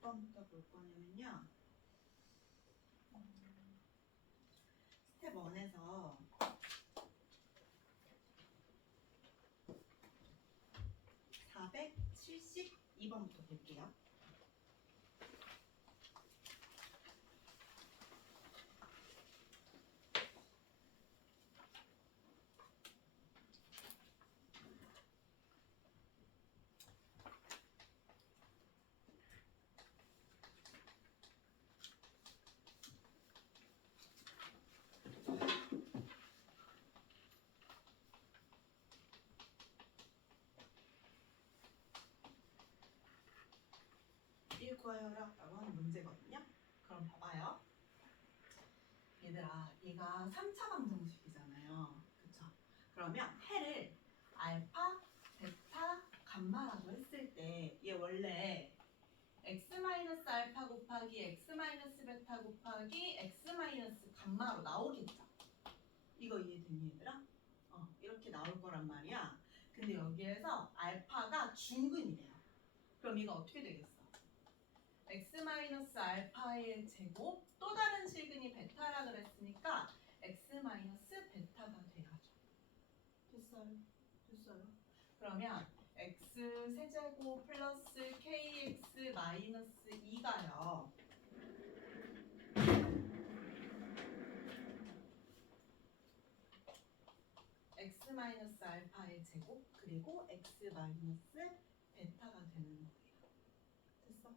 몇 번부터 볼 거냐면요. 스텝 1에서 472번부터 볼게요. 일 구하여라 라고 하는 문제거든요. 그럼 봐봐요. 얘들아, 얘가 3차 방정식이잖아요. 그쵸? 그러면 해를 알파, 베타, 감마라고 했을 때 얘 원래 x-알파 곱하기 x-베타 곱하기 x-감마로 나오겠죠? 이거 이해되니 얘들아? 이렇게 나올 거란 말이야. 근데 여기에서 알파가 중근이래요. 그럼 이거 어떻게 되겠어? x-알파의 제곱 또 다른 실근이 베타라 그랬으니까 x-베타가 돼야죠. 됐어요? 됐어요? 그러면 x 세제곱 플러스 kx 마이너스 2가요. x-알파의 제곱 그리고 x-베타가 되는 거예요. 됐어?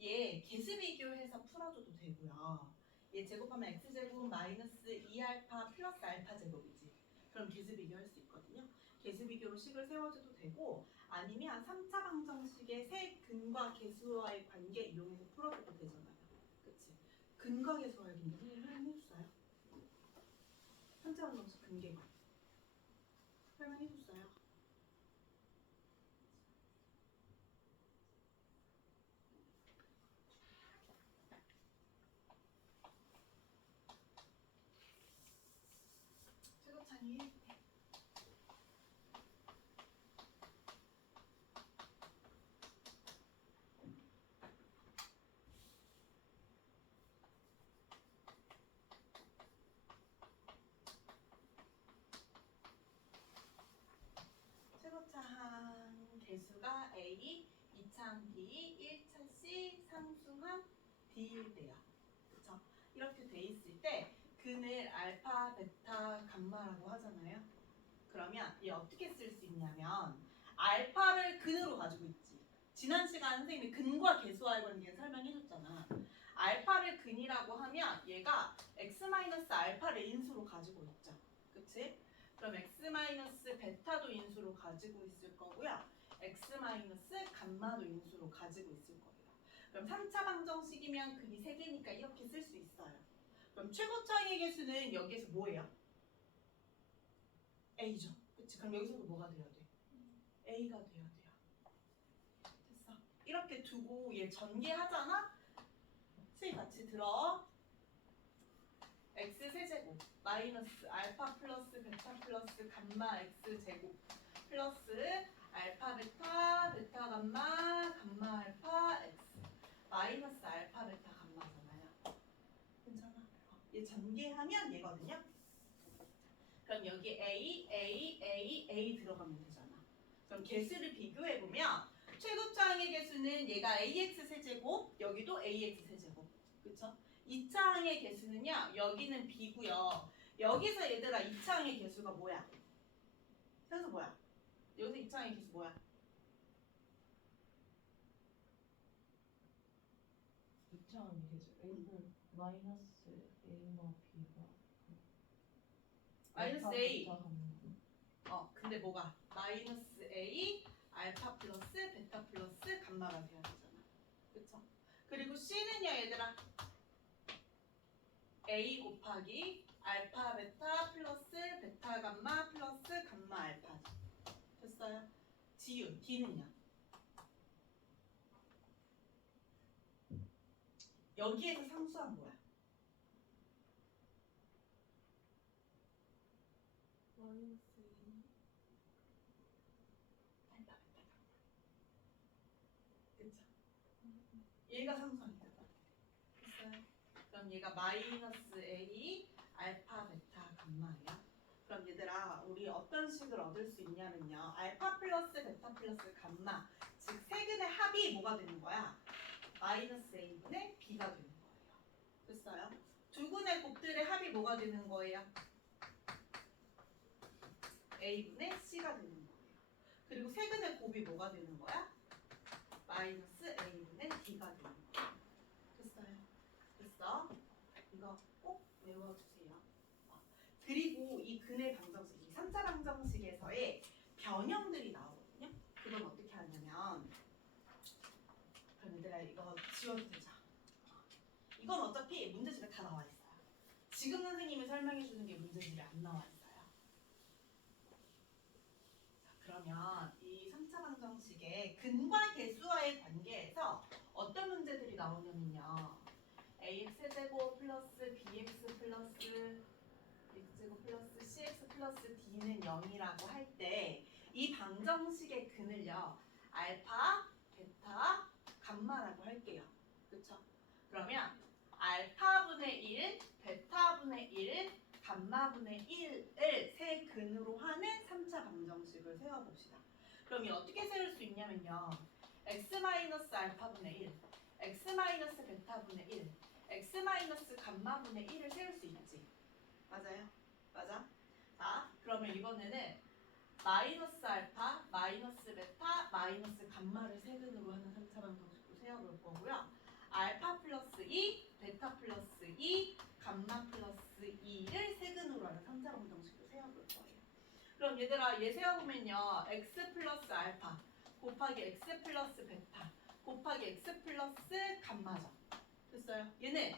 얘 개수 비교해서 풀어줘도 되고요. 얘 제곱하면 x제곱 마이너스 2알파 플러스 알파 제곱이지. 그럼 개수 비교할 수 있거든요. 개수 비교로 식을 세워줘도 되고 아니면 3차 방정식의 세 근과 개수와의 관계 이용해서 풀어줘도 되잖아요. 그치? 근과 개수와의 관계 설명해줬어요. 3차 방정식 근계관 설명해줬어요. 최고찬이 해줄게. 최고차항 개수가 A, 2차항 B, 1차 C, 상수항 D일 때요. 그쵸? 이렇게 돼 있을 때 근을 알파, 베타, 감마라고 하잖아요. 그러면 얘 어떻게 쓸 수 있냐면 알파를 근으로 가지고 있지. 지난 시간 선생님이 근과 개수와의 관계 설명해줬잖아. 알파를 근이라고 하면 얘가 x-알파를 인수로 가지고 있죠. 그치? 그럼 x-베타도 인수로 가지고 있을 거고요. x-감마도 인수로 가지고 있을 거예요. 그럼 3차 방정식이면 근이 3개니까 이렇게 쓸 수 있어요. 그럼 최고차항의 개수는 여기에서 뭐예요? A죠. 그치? 그럼 여기서도 뭐가 돼야 돼? A가 돼야 돼요. 됐어. 이렇게 두고 얘 전개하잖아? 수위 같이 들어. x 세제곱 마이너스 알파 플러스 베타 플러스 감마 x 제곱 플러스 알파 베타 베타 감마 감마 알파 x 마이너스 알파 베타 감마잖아요. 괜찮아? 얘 전개하면 얘거든요. 그럼 여기 A 들어가면 되잖아. 그럼 개수를 비교해보면 최고차항의 개수는 얘가 AX 세제곱, 여기도 AX 세제곱. 그쵸? 2차항의 개수는요, 여기는 B고요. 여기서 얘들아 2차항의 개수가 뭐야? 현수 뭐야? 여기서 2차항의 개수 뭐야? 2차항의 개수 A는 마이너스 A나 B가 마이너스 알파, A. 베타 하는 근데 뭐가? 마이너스 A, 알파 플러스 베타 플러스 감마가 돼야 되잖아. 그쵸? 그리고 C는요, 얘들아. A 곱하기 알파 베타 플러스 베타 감마 플러스 감마 알파. 됐어요? 지유, D는요? 여기에서 상수한 뭐야? 마이너스 알파 베타 감마. 그쵸? 얘가 상수항이 되고 됐어요? 그럼 얘가 마이너스 A 알파 베타 감마예요. 그럼 얘들아 우리 어떤 식을 얻을 수 있냐면요. 알파 플러스 베타 플러스 감마 즉 세근의 합이 뭐가 되는 거야? 마이너스 A분의 B가 되는 거예요. 됐어요? 두 근의 곱들의 합이 뭐가 되는 거예요? A분의 C가 되는 거예요. 그리고 세근의 곱이 뭐가 되는 거야? 마이너스 A분의 D가 되는 거예요. 됐어요? 됐어? 이거 꼭 외워주세요. 그리고 이 근의 방정식, 이 3차 방정식에서의 변형들이 나오거든요. 그건 어떻게 하냐면 그럼 얘들아 이거 지워도 되죠? 이건 어차피 문제집에 다 나와 있어요. 지금 선생님이 설명해 주는 게 문제집에 안 나와 있어요. 자, 그러면 이 3차 방정식의 근과 계수와의 관계에서 어떤 문제들이 나오냐면요. ax 제곱 플러스 bx 플러스 x제곱 플러스 cx 플러스 d는 0이라고 할 때 이 방정식의 근을요. 알파, 베타, 감마라고 할게요. 그쵸? 그러면 알파분의 1, 베타분의 1, 감마분의 1을 세 근으로 하는 3차 방정식을 세워봅시다. 그럼 이 어떻게 세울 수 있냐면요. x-알파분의 1, x-베타분의 1, x-감마분의 1을 세울 수 있지. 맞아요? 맞아? 자, 그러면 이번에는 마이너스 알파, 마이너스 베타, 마이너스 감마를 세근으로 하는 3차 방정식으로 세워볼 거고요. 알파 플러스 2, 베타 플러스 2, 감마 플러스 2를 세근으로 하는 3차 방정식으로 세워볼 거예요. 그럼 얘들아 얘 세워보면요. x 플러스 알파 곱하기 x 플러스 베타 곱하기 x 플러스 감마죠. 됐어요? 얘는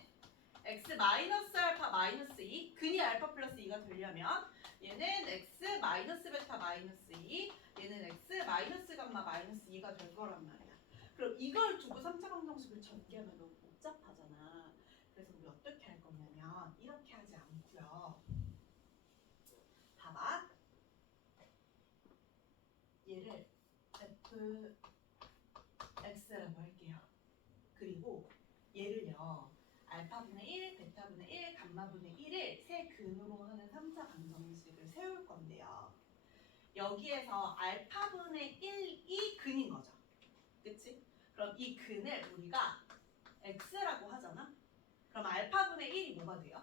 x 마이너스 알파 마이너스 2 근이 알파 플러스 2가 되려면 얘는 x 마이너스 베타 마이너스 2 얘는 x 마이너스 감마 마이너스 2가 될 거란 말이야. 그럼 이걸 두고 3차 방정식을 전개하면 너무 복잡하잖아. 그래서 우리 어떻게 할 거냐면 이렇게 하지 않고요. 봐봐. 얘를 fx라고 할게요. 그리고 얘를요. 알파분의 1, 베타분의 1, 감마분의 1을 세 근으로 하는 3차 방정식을 세울 건데요. 여기에서 알파분의 1이 근인 거죠. 그치? 그럼 이 근을 우리가 x라고 하잖아? 그럼 알파분의 1이 뭐가 돼요?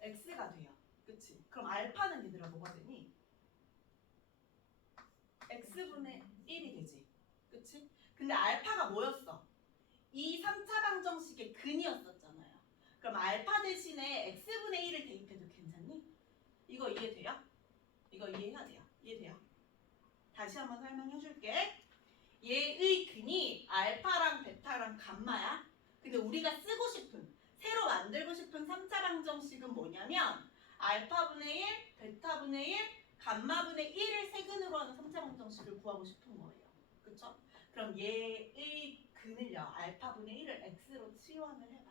x가 돼요. 그치? 그럼 알파는 얘들아 뭐가 되니? x분의 1이 되지. 그치? 근데 알파가 뭐였어? 이 3차 방정식의 근이었었잖아요. 그럼 알파 대신에 x분의 1을 대입해도 괜찮니? 이거 이해돼요? 이거 이해해야 돼요. 이해돼요? 다시 한번 설명해 줄게. 얘의 근이 알파랑 베타랑 감마야. 근데 우리가 쓰고 싶은, 새로 만들고 싶은 3차 방정식은 뭐냐면 알파분의 1, 베타분의 1, 감마분의 1을 세근으로 하는 3차 방정식을 구하고 싶은 거예요. 그쵸? 그럼 얘의 근을요. 알파분의 1을 x로 치환을 해봐.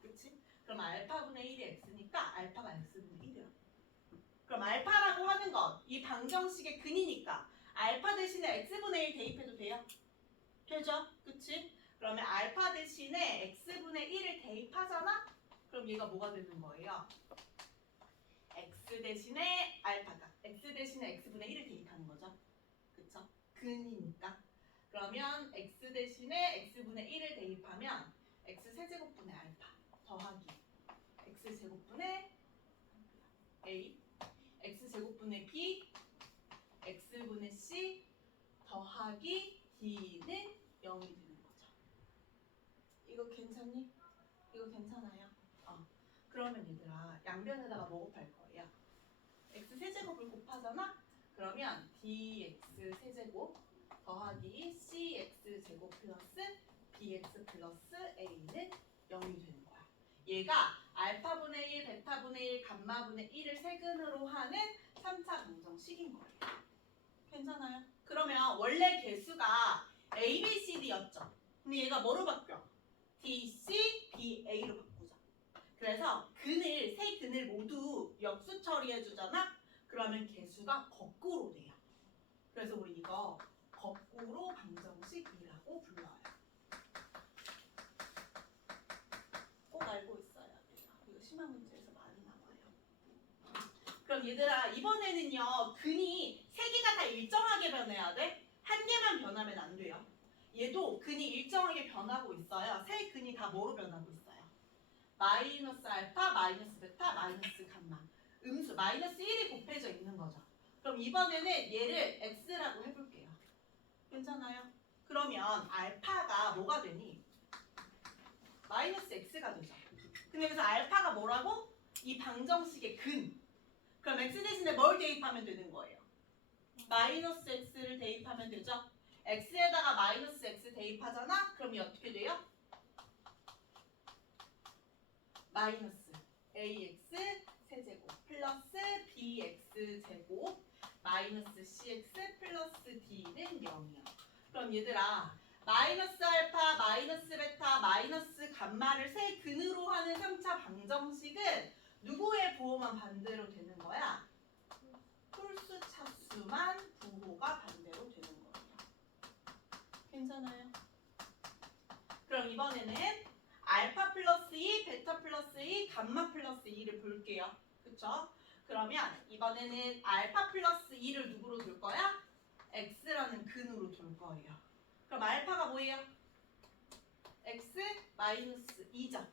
그치? 그럼 알파분의 1이 x니까 알파가 x분의 1이야. 그럼 알파라고 하는 건 이 방정식의 근이니까 알파 대신에 x분의 1 대입해도 돼요? 되죠? 그치? 그러면 알파 대신에 x분의 1을 대입하잖아? 그럼 얘가 뭐가 되는 거예요? x 대신에 알파가 x 대신에 x분의 1을 대입하는 거죠. 그쵸? 근이니까. 그러면 x 대신에 x분의 1을 대입하면 x 세제곱분의 알파 더하기 x 제곱분의 a x 제곱분의 b x분의 c 더하기 d는 0이 되는 거죠. 이거 괜찮니? 이거 괜찮아요? 그러면 얘들아 양변에다가 뭐 곱할 거예요? x 세제곱을 곱하잖아? 그러면 dx 세제곱 더하기 cx 제곱 플러스 bx 플러스 a는 0이 되는 거야. 얘가 알파분의 1, 베타분의 1, 감마분의 1을 세근으로 하는 3차 방정식인 거예요. 괜찮아요? 그러면 원래 개수가 a, b, c, d였죠. 근데 얘가 뭐로 바뀌어? d, c, b, a로 바꾸죠. 그래서 근을, 세 근을 모두 역수 처리해 주잖아? 그러면 개수가 거꾸로 돼요. 그래서 우리 이거 거꾸로 방정식이라고 불러요. 그럼 얘들아 이번에는요 근이 세 개가 다 일정하게 변해야 돼. 한 개만 변하면 안 돼요. 얘도 근이 일정하게 변하고 있어요. 세 근이 다 뭐로 변하고 있어요? 마이너스 알파, 마이너스 베타, 마이너스 감마. 음수 마이너스 1이 곱해져 있는 거죠. 그럼 이번에는 얘를 x라고 해볼게요. 괜찮아요? 그러면 알파가 뭐가 되니? 마이너스 x가 되죠. 근데 여기서 알파가 뭐라고? 이 방정식의 근. 그럼 x 대신에 뭘 대입하면 되는 거예요? 마이너스 x를 대입하면 되죠. x에다가 마이너스 x 대입하잖아? 그럼 이 어떻게 돼요? 마이너스 ax 세제곱 플러스 bx 제곱 마이너스 cx 플러스 d는 0이야. 그럼 얘들아 마이너스 알파, 마이너스 베타, 마이너스 감마를 세 근으로 하는 3차 방정식은 누구의 부호만 반대로 되는 거야? 홀수 차수만 부호가 반대로 되는 거예요. 괜찮아요? 그럼 이번에는 알파 플러스 2, 베타 플러스 2, 감마 플러스 2를 볼게요. 그쵸? 그러면 이번에는 알파 플러스 2를 누구로 둘 거야? x라는 근으로 둘 거예요. 그럼 알파가 뭐예요? x 마이너스 2죠.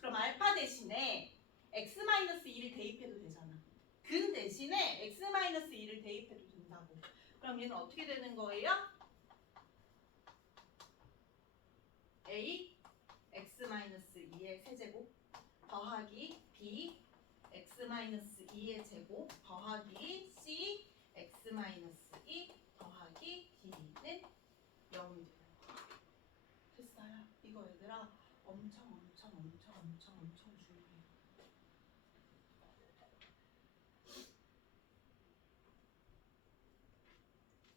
그럼 알파 대신에 x 마이너스 2를 대입해도 되잖아. 근 대신에 x 마이너스 2를 대입해도 된다고. 그럼 얘는 어떻게 되는 거예요? a x 마이너스 2의 세제곱 더하기 b x 마이너스 2의 제곱 더하기 c x 마이너스 2 더하기 d는 0이 되는 거야. 됐어요. 이거 얘들아 엄청 중요해요.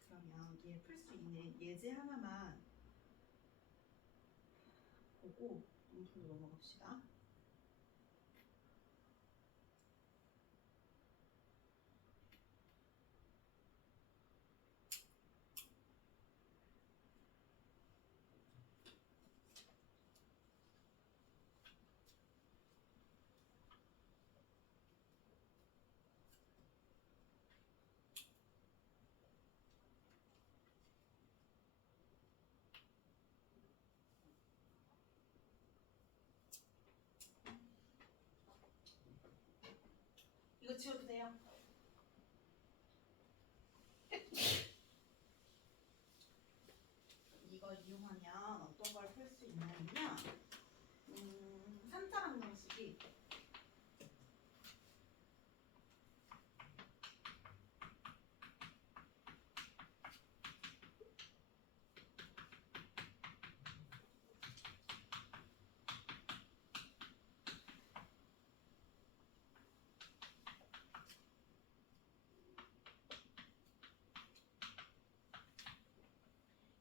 그러면 얘 풀 수 있는 예제 하나만 보고 문제로 넘어갑시다. 이거 지워도 돼요. 이거 이용하면 어떤 걸 풀 수 있냐면요. 3차 방정식이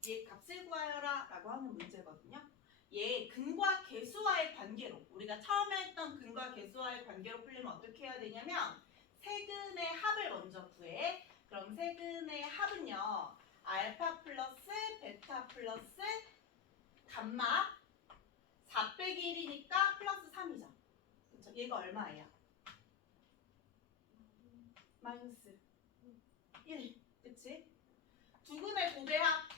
얘 값을 구하여라 라고 하는 문제거든요. 얘 근과 계수와의 관계로 우리가 처음에 했던 근과 계수와의 관계로 풀리면 어떻게 해야 되냐면 세근의 합을 먼저 구해. 그럼 세근의 합은요. 알파 플러스 베타 플러스 감마 4 빼기 1이니까 플러스 3이죠. 그쵸? 얘가 얼마예요? 마이너스 1. 그치? 두 근의 고배합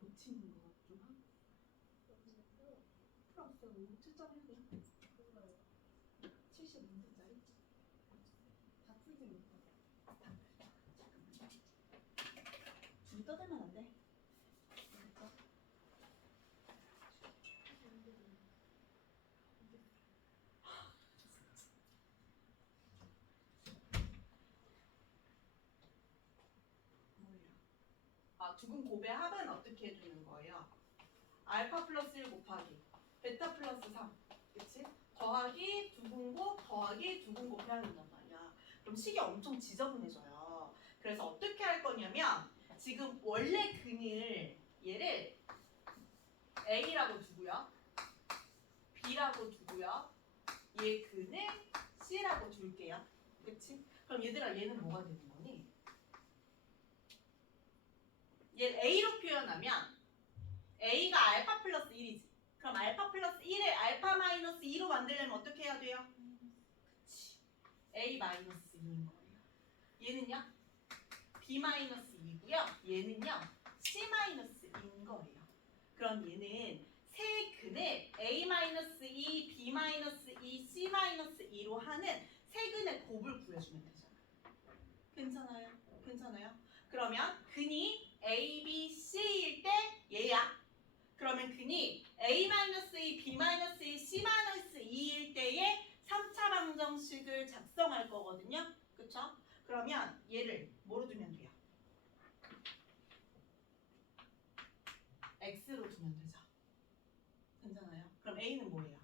고치는 거 좀 하고 풀었어. 7.1이야. 70문제짜리 다 풀지 못해. 둘이 떠들면 안 돼. 알겠죠? 뭐야? 아, 두근 곱의 합은 어떻게 해주는 거예요? 알파 플러스 1 곱하기 베타 플러스 3. 그치? 더하기 두근곱 더하기 두근곱 해야 된단 말이야. 그럼 식이 엄청 지저분해져요. 그래서 어떻게 할 거냐면 지금 원래 근을 얘를 A라고 두고요. B라고 두고요. 얘 근을 C라고 둘게요. 그치? 그럼 얘들아 얘는 뭐가 되는 거니? 얘 A로 표현하면 A가 알파 플러스 1이지. 그럼 알파 플러스 1을 알파 마이너스 2로 만들려면 어떻게 해야 돼요? 그치. A 마이너스 2인 거예요. 얘는요? B 마이너스 2고요. 얘는요? C 마이너스 2인 거예요. 그럼 얘는 세 근을 A 마이너스 2, B 마이너스 2, C 마이너스 2로 하는 세 근의 곱을 구해주면 되잖아요. 괜찮아요? 괜찮아요? 그러면 근이 A, B, C일 때 얘야. 그러면 근이 A-2, B-2, C-2일 때의 3차 방정식을 작성할 거거든요. 그쵸? 그러면 얘를 뭐로 두면 돼요? X로 두면 되죠. 괜찮아요? 그럼 A는 뭐예요?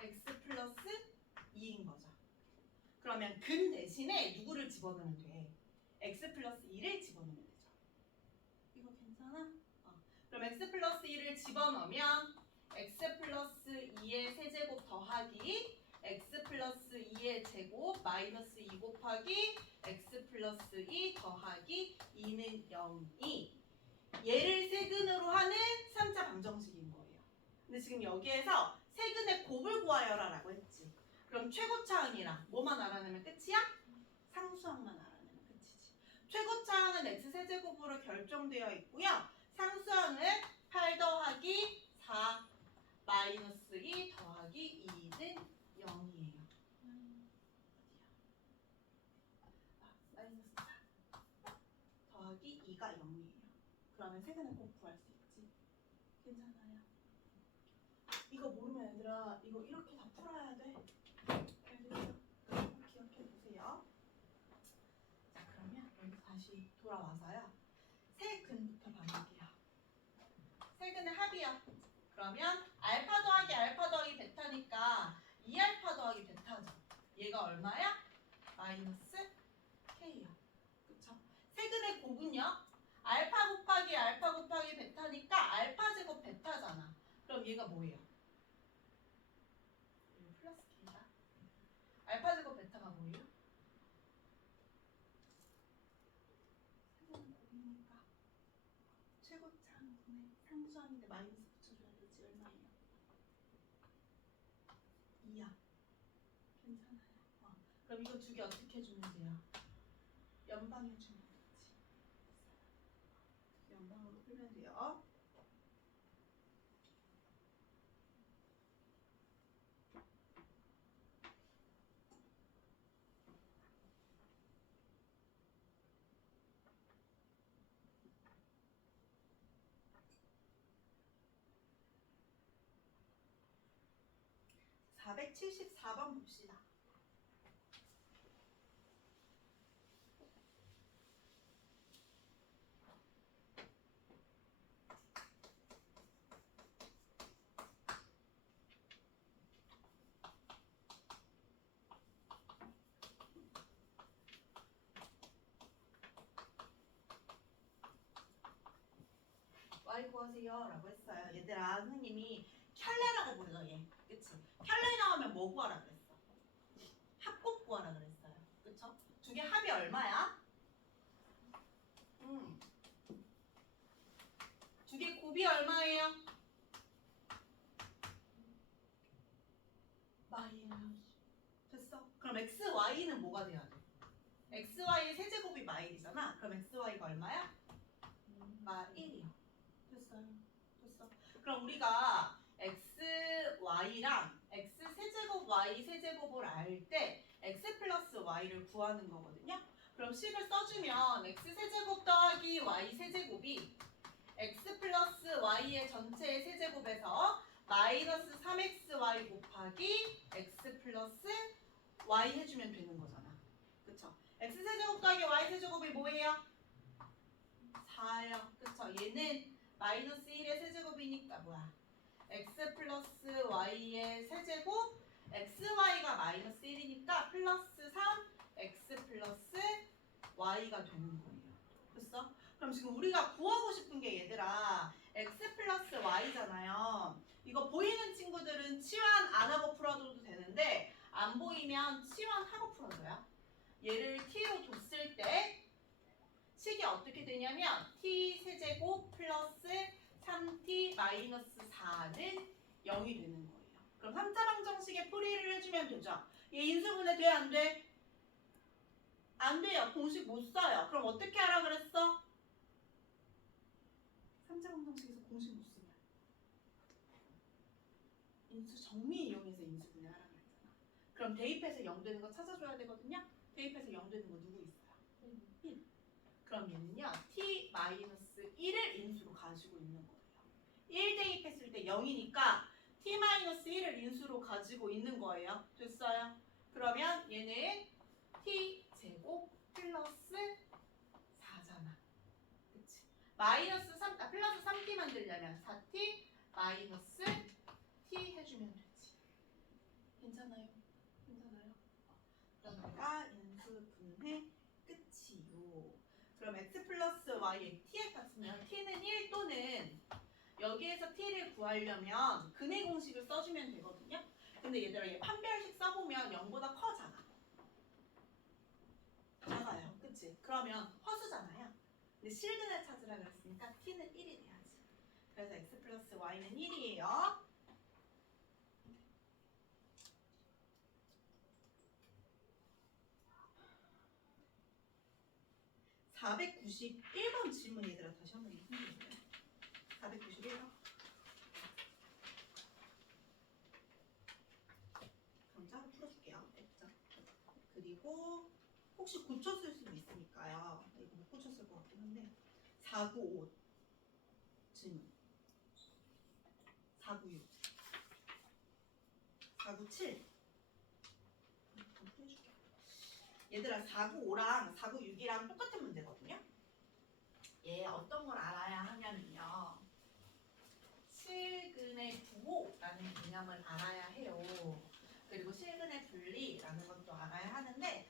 X 플러스 2인 거죠. 그러면 근 대신에 누구를 집어넣으면 돼? X 플러스 2를 집어넣으면 되죠. 이거 괜찮아? 그럼 x 플러스 1을 집어넣으면 x 플러스 2의 세제곱 더하기 x 플러스 2의 제곱 마이너스 2 곱하기 x 플러스 2 더하기 2는 0이 얘를 세근으로 하는 3차 방정식인 거예요. 근데 지금 여기에서 세근의 곱을 구하여라 라고 했지. 그럼 최고차항이랑 뭐만 알아내면 끝이야? 상수항만 알아내면 끝이지. 최고차항은 x세제곱으로 결정되어 있고요. 상수항은 8 더하기 4 마이너스 2 더하기 2는 0이에요. 마이너스 4 더하기 2가 0이에요. 그러면 세근을 꼭 구할 수 있지. 괜찮아요. 이거 모르면 얘들아 이거 이렇게 다 풀어야 돼. 알겠죠? 기억해 보세요. 자 그러면 여기 다시 돌아와서요. 세근부터 봐볼게요. 세근의 합이요. 그러면 알파 더하기 베타니까 2알파 더하기 베타죠. 얘가 얼마야? 마이너스 K요. 그쵸? 세근의 곱은요. 알파 곱하기 베타니까 알파 제곱 베타잖아. 그럼 얘가 뭐예요? 플러스 K다. 알파 제곱 베타가 뭐예요? 세근은 곱이니까 최고차항분의 상수항인데 마이너스 붙여줘야 되지. 얼마예요? 2야. 괜찮아요. 그럼 이거 두 개 어떻게 해주면 돼요? 연방해 주면 되지. 연방으로 풀면 돼요. (474번) 봅시다. y 구하세요 라고 했어요. 얘들아 선생님이 켤레라고 부르죠. 얘 그치? 켤레 나오면 뭐 구하라 그랬어? 합곱 구하라 그랬어요. 그쵸? 두 개 합이 얼마야? 두 개 곱이 얼마예요? 마이너스. 됐어? 그럼 x, y는 뭐가 돼야 돼? x, y의 세제곱이 마일이잖아. 그럼 x, y가 얼마야? 마1이요. 됐어요. 됐어. 그럼 우리가 x, y랑 x 세제곱, y 세제곱을 알 때 x 플러스 y를 구하는 거거든요. 그럼 식을 써주면 x 세제곱 더하기 y 세제곱이 x 플러스 y의 전체의 세제곱에서 마이너스 3xy 곱하기 x 플러스 y 해주면 되는 거잖아. 그쵸? x 세제곱 더하기 y 세제곱이 뭐예요? 4요. 그쵸? 얘는 마이너스 1의 세제곱이니까 뭐야? x 플러스 y의 세제곱 xy가 마이너스 1이니까 플러스 3 x 플러스 y가 되는 거예요. 됐어? 그럼 지금 우리가 구하고 싶은 게 얘들아 x 플러스 y잖아요. 이거 보이는 친구들은 치환 안 하고 풀어줘도 되는데 안 보이면 치환하고 풀어줘요. 얘를 t로 뒀을 때 식이 어떻게 되냐면 t 세제곱 플러스 3t 마이너스 4는 0이 되는 거예요. 그럼 3차 방정식의 풀이를 해주면 되죠. 얘 인수분해 돼? 안 돼? 안 돼요. 공식 못 써요. 그럼 어떻게 하라 그랬어? 3차 방정식에서 공식 못 쓰면 인수 정리 이용해서 인수분해 하라 그랬잖아. 그럼 대입해서 0 되는 거 찾아줘야 되거든요. 대입해서 0 되는 거 누구 있어요? 1. 그럼 얘는요. t-1을 인수로 가지고 있는 거예요. 1 대입했을 때 0이니까 t-1을 인수로 가지고 있는 거예요. 됐어요? 그러면 얘는 t제곱 플러스 4잖아. 그치? 마이너스 3, 플러스 3t 만들려면 4t 마이너스 t 해주면 되지. 괜찮아요? 괜찮아요? 그러니까 인수분해 끝이요. 그럼 x 플러스 y의 t의 값이면 t는 1 또는 여기에서 t를 구하려면 근의 공식을 써주면 되거든요. 근데 얘들아 얘 판별식 써보면 0보다 커잖아. 작아요. 그치? 그러면 허수잖아요. 근데 실근을 찾으라 그랬으니까 t는 1이 돼야지. 그래서 x 플러스 y는 1이에요. (491번) 질문 얘들아 다시 한번 읽어볼게요. 491번. 그럼 따로 풀어줄게요. 됐죠? 그리고 혹시 고쳤을 수도 있으니까요. 이거 못 고쳤을 것 같긴 한데 495 질문 496 497 얘들아 495랑 496이랑 똑같은 문제거든요. 얘 어떤 걸 알아야 하냐면요. 실근의 부호라는 개념을 알아야 해요. 그리고 실근의 분리라는 것도 알아야 하는데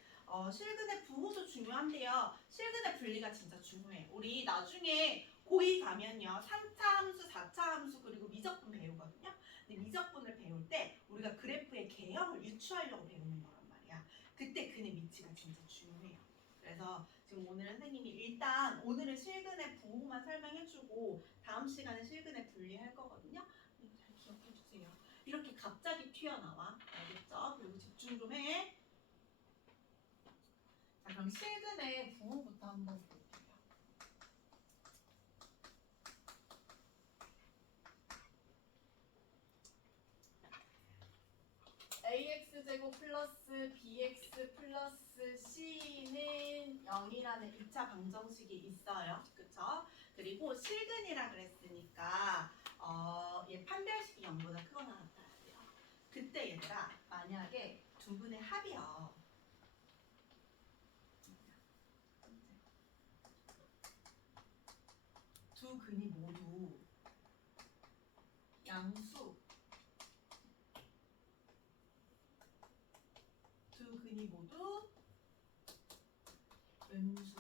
실근의 부호도 중요한데요. 실근의 분리가 진짜 중요해. 우리 나중에 고2 가면요. 3차 함수, 4차 함수 그리고 미적분 배우거든요. 근데 미적분을 배울 때 우리가 그래프의 개형을 유추하려고 배우는 거란 말이야. 그때 근의 위치가 진짜 중요해요. 그래서 지금 오늘 선생님이 일단 오늘은 실근의 부호만 설명해주고 다음 시간에 실근의 분리할 거거든요. 잘 기억해주세요. 이렇게 갑자기 튀어나와. 알겠죠? 그리고 집중 좀 해. 자, 그럼 실근의 부호부터 한번 볼게요. ax제곱 플러스 bx 플러스 c는 0이라는 2차 방정식이 있어요. 그쵸? 그리고 실근이라 그랬으니까 얘 판별식이 0보다 크거나 같아야 돼요. 그때 얘들아 만약에 두 분의 합이요. 두 근이 모두 양수 두 근이 모두 음수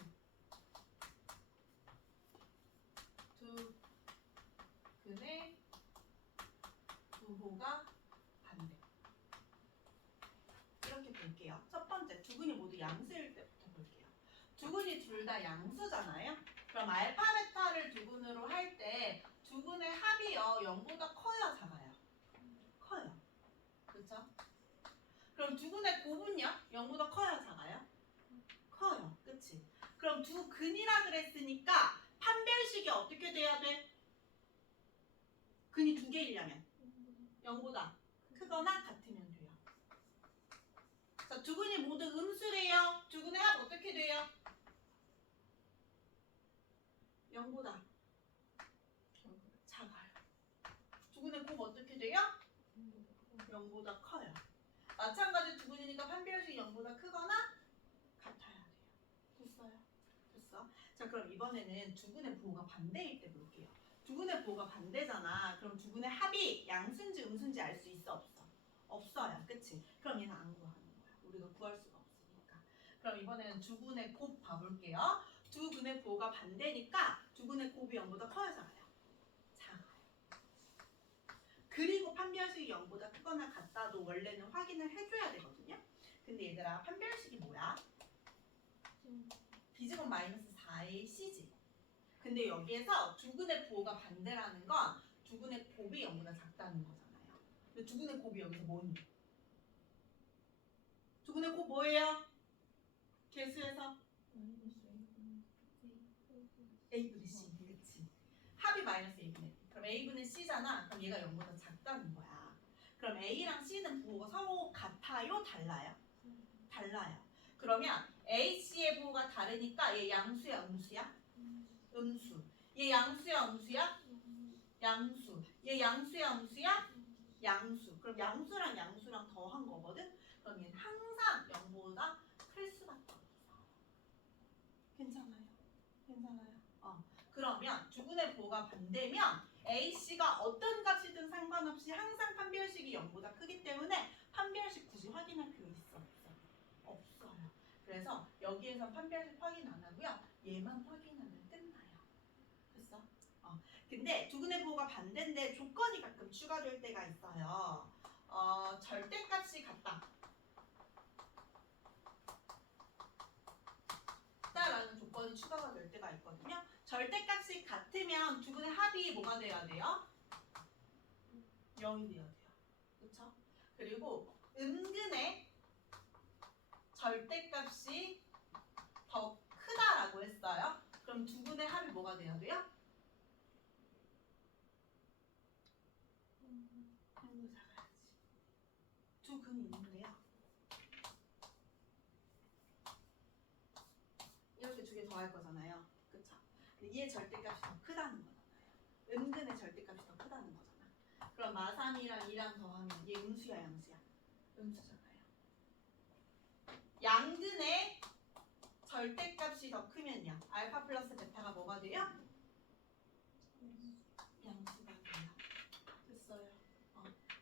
두 근의 부호가 반대. 이렇게 볼게요. 첫 번째 두 근이 모두 양수일 때부터 볼게요. 두 근이 둘 다 양수잖아요. 그럼 알파 베타를 두 근으로 할 때 두 근의 합이요 0보다 커요 작아요? 커요. 그렇죠? 그럼 두 근의 곱은요 0보다 커요 작아요? 커요. 그치? 그럼 두 근이라 그랬으니까 판별식이 어떻게 돼야 돼? 근이 두 개이려면 0보다 크거나 같으면 돼요. 자, 두 근이 모두 음수래요. 두 근의 합 어떻게 돼요? 0보다 작아요. 두 근의 곱 어떻게 돼요? 0보다 커요. 마찬가지 두 근이니까 판별식이 0보다 크거나 같아야 돼요. 됐어요? 됐어? 자, 그럼 이번에는 두 근의 부호가 반대일 때 볼게요. 두 근의 부호가 반대잖아. 그럼 두 근의 합이 양수인지 음수인지 알 수 있어 없어? 없어요. 그치? 그럼 얘는 안 구하는 거야. 우리가 구할 수가 없으니까. 그럼 이번에는 두 근의 곱 봐볼게요. 두 근의 부호가 반대니까 두 근의 곱이 0보다 커요 작아요? 작아요. 그리고 판별식이 0보다 크거나 같다도 원래는 확인을 해줘야 되거든요. 근데 얘들아 판별식이 뭐야? B제곱 마이너스 4의 C지. 근데 여기에서 두근의 부호가 반대라는 건 두근의 곱이 0보다 작다는 거잖아요. 근데 두근의 곱이 여기서 뭐니? 두근의 곱 뭐예요? 개수에서 A분의 C. 그치? 합이 마이너스 A분의 B. 그럼 A분의 C잖아. 그럼 얘가 0보다 작다는 거야. 그럼 A랑 C는 부호가 서로 같아요? 달라요? 달라요. 그러면 A, C의 부호가 다르니까 얘 양수야, 음수야? 음수. 얘 양수야, 음수야? 양수. 얘 양수야, 음수야? 양수. 그럼 양수랑 양수랑 더한 거거든? 그럼 얘는 항상 0보다 클 수밖에 없어. 괜찮아요? 괜찮아요? 그러면 두근의 부호가 반대면 AC가 어떤 값이든 상관없이 항상 판별식이 0보다 크기 때문에 판별식 굳이 확인할 필요 있어? 없어? 없어요. 그래서 여기에서 판별식 확인 안 하고요. 얘만 확인하면 끝나요. 됐어? 근데 두근의 부호가 반대인데 조건이 가끔 추가될 때가 있어요. 절대값이 같다. 라는 조건이 추가가 될 때가 있거든요. 절대값이 같으면 두근의 합이 뭐가 돼야 돼요? 0이 돼야 돼요. 그렇죠? 그리고 은근의 절대값이 더 크다라고 했어요. 그럼 두근의 합이 뭐가 돼야 돼요? 두 근이 있는데요. 이렇게 두 개 더할 거잖아요. 그쵸? 얘 절대값이 더 크다는 거잖아요. 은근의 절대값이 더 크다는 거잖아. 그럼 마삼이랑 2랑 더하면 얘 음수야, 양수야? 음수잖아요. 양근의 절대값이 더 크면요. 알파 플러스 베타가 뭐가 돼요? 양수가 돼요. 됐어요.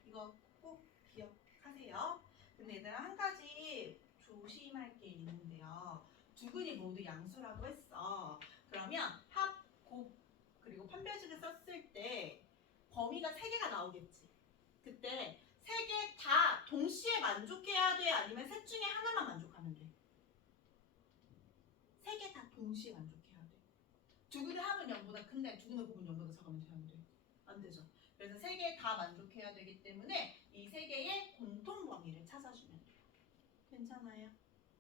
이거 꼭 기억하세요. 근데 얘들아 한 가지 조심할 게 있는데요. 두근이 모두 양수라고 했어. 그러면 합, 곱, 그리고 판별식을 썼을 때 범위가 3개가 나오겠지. 그때 3개 다 동시에 만족해야 돼? 아니면 셋 중에 하나만 만족하면 돼? 3개 다 동시에 만족해야 돼. 두근의 합은 0보다 큰데 두근의 곱은 0보다 작으면 돼야 돼? 안 되죠. 그래서 3개 다 만족해야 되기 때문에 이 3개의 공통 범위를 찾아주면 돼요. 괜찮아요?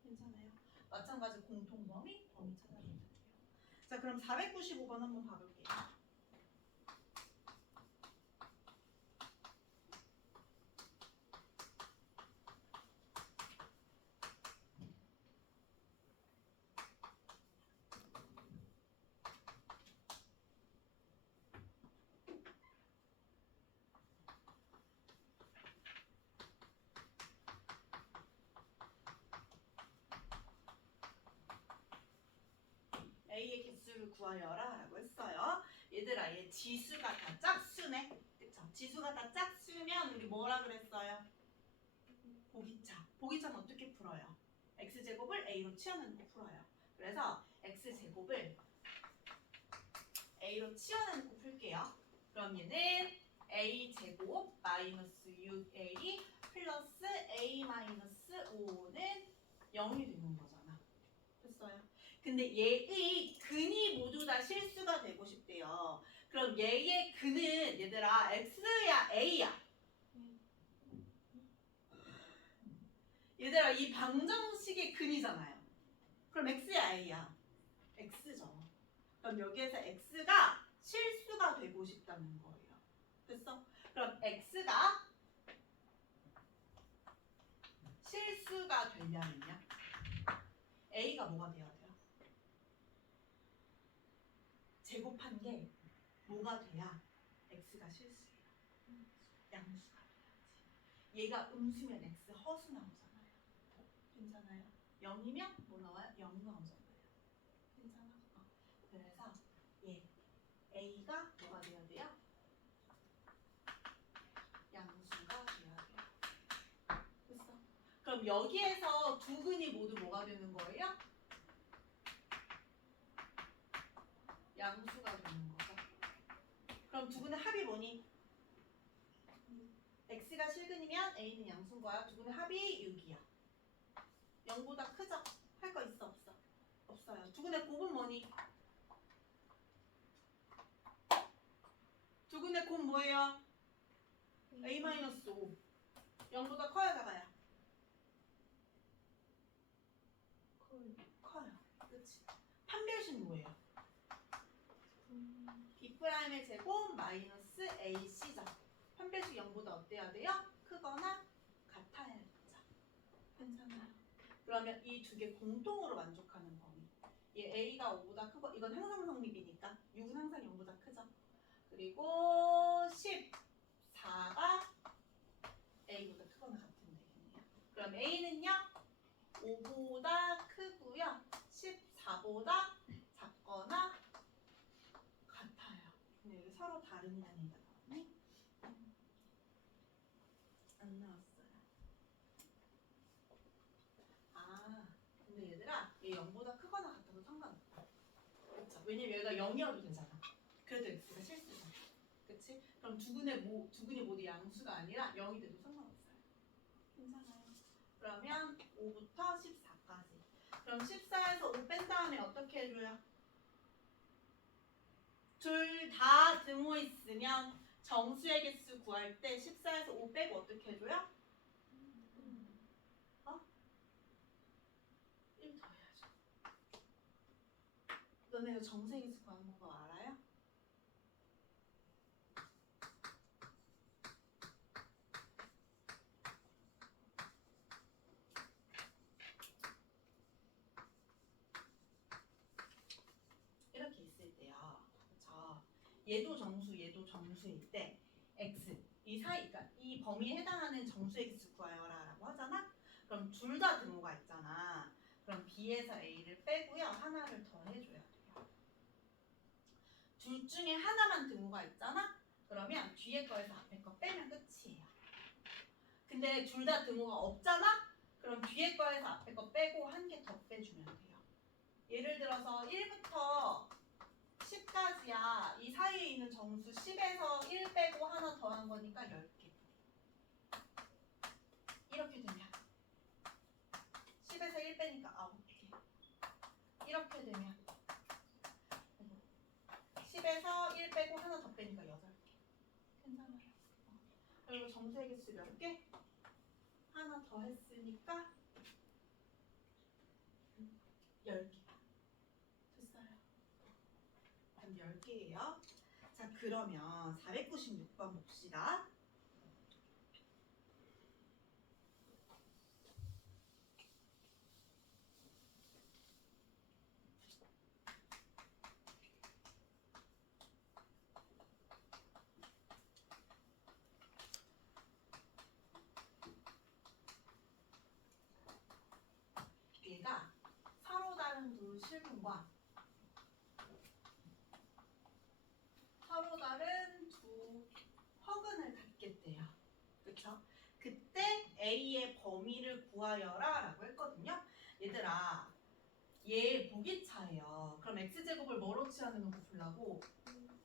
괜찮아요? 마찬가지 공통 범위 찾아주면 돼요. 자, 그럼 495번 한번 봐볼게요. A의 개수를 구하여라 라고 했어요. 얘들아, 얘 지수가 다 짝수네. 그쵸? 지수가 다 짝수면 우리 뭐라 그랬어요? 보기차. 보기차는 어떻게 풀어요? x제곱을 a로 치워내고 풀어요. 그래서 x제곱을 a로 치워내고 풀게요. 그럼 얘는 a제곱 마이너스 6a 플러스 a 마이너스 5는 0이 되는 거잖아. 됐어요? 근데 얘의 근이 모두 다 실수가 되고 싶대요. 그럼 얘의 근은 얘들아 x야 a야? 얘들아 이 방정식의 근이잖아요. 그럼 x야 a야? x죠. 그럼 여기에서 x가 실수가 되고 싶다는 거예요. 됐어? 그럼 x가 실수가 되려면요. a가 뭐가 돼야 돼요? 제곱한 게 뭐가 돼야 x가 실수예요? 양수가 돼야지. 얘가 음수면 x 허수 나오잖아요. 괜찮아요? 0이면 뭐 나와요? 0 나오잖아요. 괜찮아? 그래서 얘 a가 뭐가 돼야 돼요? 양수가 돼야 돼요. 됐어? 그럼 여기에서 두 근이 모두 뭐가 되는 거예요? 양수가 되는 거죠. 그럼 두 근의 합이 뭐니? x가 실근이면 a는 양수인 거야. 두 근의 합이 6이야. 0보다 크죠? 할 거 있어 없어? 됐어요. 두근의 곱은 뭐니? 두근의 곱 뭐예요? A-5 0보다 커요 작아요? 커요. 그렇지. 판별식 뭐예요? B'의 제곱 마이너스 AC죠. 판별식 0보다 어때야 돼요? 크거나 같아야 되죠. 괜찮아요. 그러면 이 두 개 공통으로 만족하는 범위. 얘 A가 5보다 크고 이건 항상 성립이니까 6은 항상 0보다 크죠. 그리고 14가 A보다 크거나 같으면 되겠네요. 그럼 A는요? 5보다 크고요. 14보다 작거나 같아요. 근데 여기 서로 다른이라는 얘기가 나왔네? 안 나왔어요. 아, 근데 얘들아, 얘 0보다 크거나 같아도 상관없다. 그쵸? 왜냐면 얘가 0이어도 되잖아. 그래도 x가 실수잖아. 그치? 그럼 두근이 모두 양수가 아니라 0이 돼도 상관없어요. 괜찮아요. 그러면 5부터 14까지. 그럼 14에서 5 뺀 다음에 어떻게 해줘요? 둘 다 등호 있으면 정수의 개수 구할 때 14에서 5 빼고 어떻게 해줘요? 1 더 해야죠. 너네 이거 정수의 개수 구하는 방법 알아요? 이렇게 있을 때요. 그쵸? 얘도 정수일 때 x 이 사이, 그러니까 이 범위에 해당하는 정수의 개수 구하여라라고 하잖아. 그럼 둘 다 등호가 있잖아. 그럼 b에서 a를 빼고요. 하나를 더 해줘야 돼요. 둘 중에 하나만 등호가 있잖아. 그러면 뒤에 거에서 앞에 거 빼면 끝이에요. 근데 둘 다 등호가 없잖아. 그럼 뒤에 거에서 앞에 거 빼고 한 개 더 빼주면 돼요. 예를 들어서 1부터 10까지야. 이 사이에 있는 정수 10에서 1 빼고 하나 더한 거니까 10개. 이렇게 되면 10에서 1 빼니까 9개. 이렇게 되면 10에서 1 빼고 하나 더 빼니까 8개. 괜찮아요. 그리고 정수의 개수 몇 개? 하나 더 했으니까 10개. 됐어요. 그럼 10개예요. 자, 그러면 496번 봅시다. 얘가 서로 다른 두 실근과 서로 다른 두 허근을 갖겠대요. 그쵸? 그때 A의 범위를 구하여라 라고 했거든요. 얘들아, 얘 보기차예요. 그럼 X제곱을 뭐로 치환해놓고 풀라고?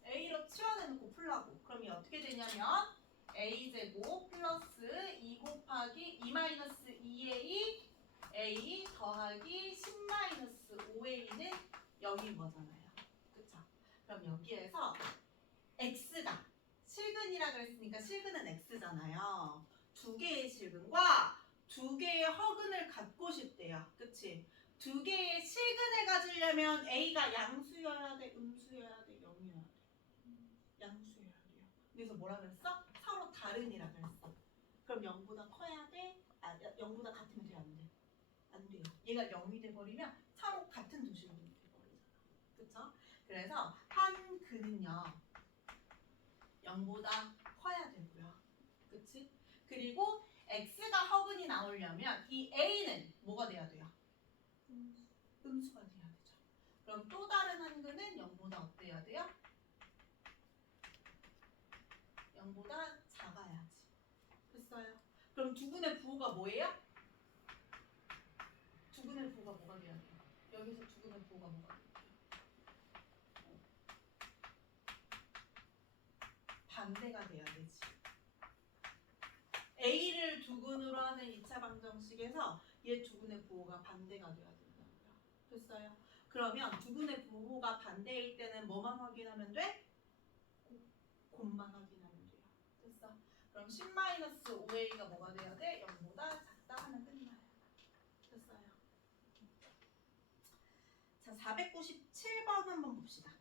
A로 치환해놓고 풀라고. 그럼 이 어떻게 되냐면 A제곱 플러스 2 곱하기 2 마이너스 2A A 더하기 10 마이너스 5A는 0인 거잖아요. 그쵸? 그럼 여기에서 X가 실근이라 그랬으니까 실근은 X잖아요. 두 개의 실근과 두 개의 허근을 갖고 싶대요. 그치? 두 개의 실근을 가지려면 A가 양수여야 돼? 음수여야 돼? 0이어야 돼? 양수여야 돼요. 그래서 뭐라 그랬어? 서로 다른이라 그랬어. 그럼 0보다 커야 돼? 0보다 같으면 돼? 안 돼? 안 돼요. 얘가 0이 돼버리면 서로 같은 도식으로 돼버리잖아. 그쵸? 그래서 한 근은요 0보다 커야 되고요. 그치? 그리고 X가 허근이 나오려면 이 A는 뭐가 돼야 돼요? 음수가 돼야 되죠. 그럼 또 다른 한 근은 0보다 어때야 돼요? 0보다 작아야지. 됐어요? 그럼 두근의 부호가 뭐예요? 두근의 부호가 뭐가 돼야 돼요? 여기서 두근의 부호가 뭐가 돼야 돼요? 반대가 돼야 되지. A를 두근으로 하는 2차 방정식에서 얘 두근의 부호가 반대가 돼야 된다고요. 됐어요? 그러면 두근의 부호가 반대일 때는 뭐만 확인하면 돼? 곱만 확인하면 돼요. 됐어? 그럼 10-5a가 뭐가 돼야 돼? 0보다 작다 하면 끝나요. 됐어요. 자, 497번 한번 봅시다.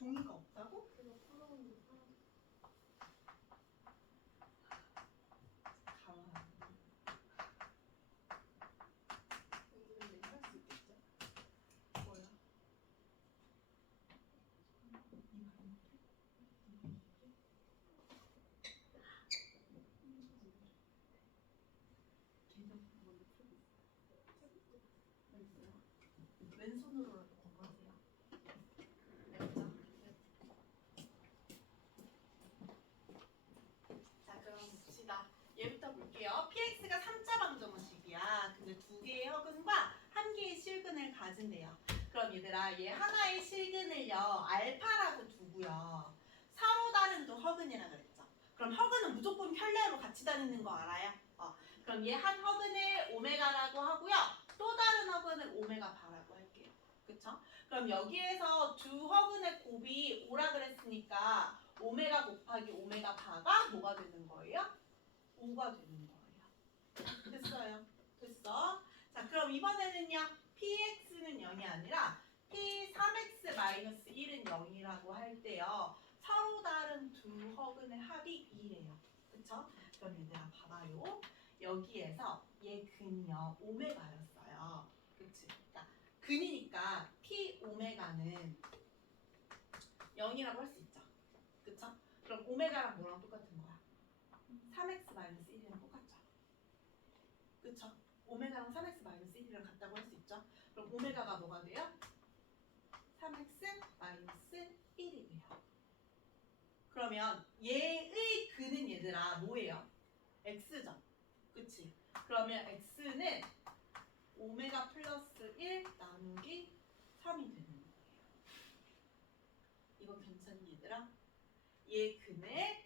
종이가 없다고? 왼손으로 건거세요. 자, 그럼 봅시다. 얘부터 볼게요. px가 3차 방정식이야. 근데 두 개의 허근과 한 개의 실근을 가진대요. 그럼 얘들아, 얘 하나의 실근을요 알파라고 두고요. 서로 다른 두 허근이라 그랬죠. 그럼 허근은 무조건 편례로 같이 다니는 거 알아요? 그럼 얘 한 허근을 오메가라고 하고요. 또 다른 허근을 오메가 바라고 할게요. 그쵸? 그럼 여기에서 두 허근의 곱이 5라 그랬으니까 오메가 곱하기 오메가 바가 뭐가 되는 거예요? 5가 되는 거예요. 됐어요? 됐어? 자, 그럼 이번에는요. px는 0이 아니라 p3x-1은 0이라고 할 때요. 서로 다른 두 허근의 합이 2래요. 그쵸? 그럼 얘들아 봐봐요. 여기에서 얘 근이요. 오메가였어요. 그치? 그러니까 근이니까 p 오메가는 0이라고 할 수 있죠. 그쵸? 그럼 오메가랑 뭐랑 똑같은 거야? 3x-1이랑 똑같죠. 그쵸? 오메가랑 3x-1이랑 같다고 할 수 있죠. 그럼 오메가가 뭐가 돼요? 3x-1이 돼요. 그러면 얘의 근은 얘들아 뭐예요? x죠. 그치? 그러면 x는 오메가 플러스 1 나누기 3이 되는 거예요. 이거 괜찮니 얘들아? 얘 근을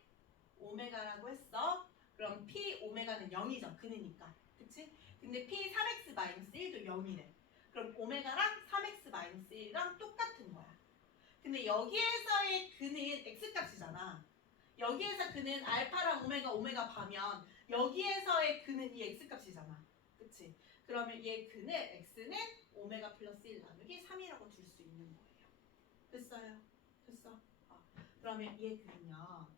오메가라고 했어. 그럼 p 오메가는 0이죠. 근이니까. 그치? 근데 p 3x-1도 0이래. 그럼 오메가랑 3x-1이랑 똑같은 거야. 근데 여기에서의 근은 x값이잖아. 여기에서 근은 알파랑 오메가, 오메가 바면 여기에서의 근은 이 x값이잖아. 그치? 그러면 얘 근을 x는 오메가 플러스 1 나누기 3이라고 둘 수 있는 거예요. 됐어요? 됐어? 그러면 얘 근은요.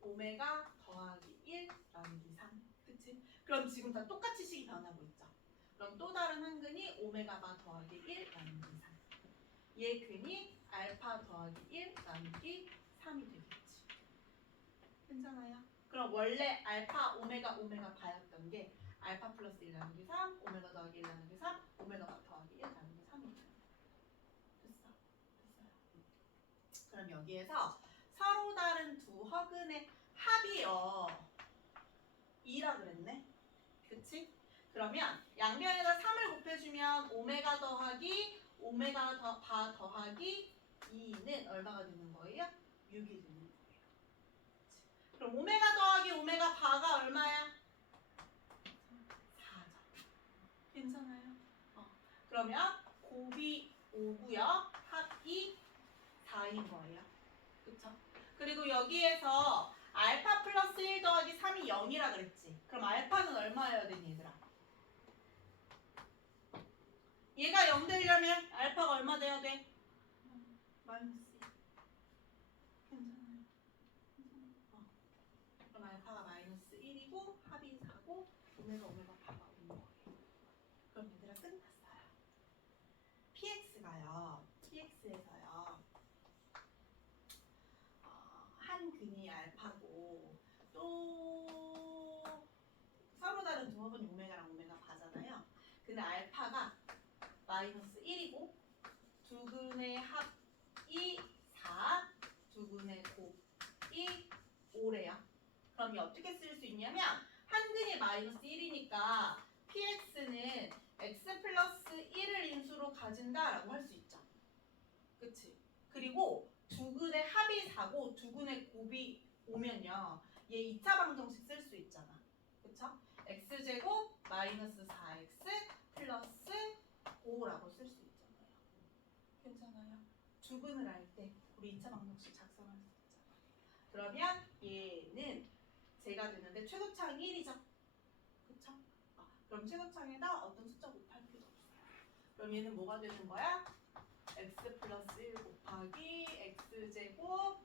오메가 더하기 1 나누기 3. 그치? 그럼 지금 다 똑같이 식이 변하고 있죠. 그럼 또 다른 한 근이 오메가바 더하기 1 나누기 3. 얘 근이 알파 더하기 1 나누기 3이 되겠지. 괜찮아요? 그럼 원래 알파 오메가 오메가 바였던 게 알파 플러스 1 나누기 3, 오메가 더하기 1 나누기 3, 오메가 바 더하기 1 나누기 3이 돼요. 됐어? 됐어요. 그럼 여기에서 서로 다른 두 허근의 합이요 2라 그랬네. 그치? 그러면 양변에다 3을 곱해주면 오메가 더하기 오메가 바 더하기 2는 얼마가 되는 거예요? 6이 되는 거예요. 그치? 그럼 오메가 더하기 오메가 바가 얼마야? 4죠. 괜찮아요? 그러면 곱이 5고요. 합이 4인 거예요. 그쵸? 그리고 여기에서 알파 플러스 1 더하기 3이 0이라 그랬지. 그럼 알파는 얼마여야 되니 얘들아? 얘가 0 되려면 알파가 얼마 돼야 돼? 마이너스 1. 괜찮아요. 그럼 알파가 마이너스 오메가 바가 오는 거예요. 그럼 얘들아 끝났어요. PX에서요. 한 근이 알파고 또 서로 다른 두 부분이 오메가랑 오메가 바잖아요. 근데 알파가 마이너스 1이고 두 근의 합이 4, 두 근의 곱이 5래요. 그럼 이 어떻게 쓸 수 있냐면 한 근이 마이너스 1이니까 px는 x 플러스 1을 인수로 가진다라고 할 수 있죠. 그치? 그리고 두 근의 합이 4고 두 근의 곱이 5면요. 얘 2차 방정식 쓸 수 있잖아. 그쵸? x제곱 마이너스 4x 플러스 5라고 쓸 수 있잖아요. 괜찮아요? 두 근을 알 때 우리 2차 방정식 작성할 수 있잖아. 그러면 얘는 제가 되는데 최소차항 1이죠. 그쵸? 그럼 최소차항에다 어떤 숫자 곱할 필요 없어요. 그럼 얘는 뭐가 되는 거야? x 플러스 1 곱하기 x제곱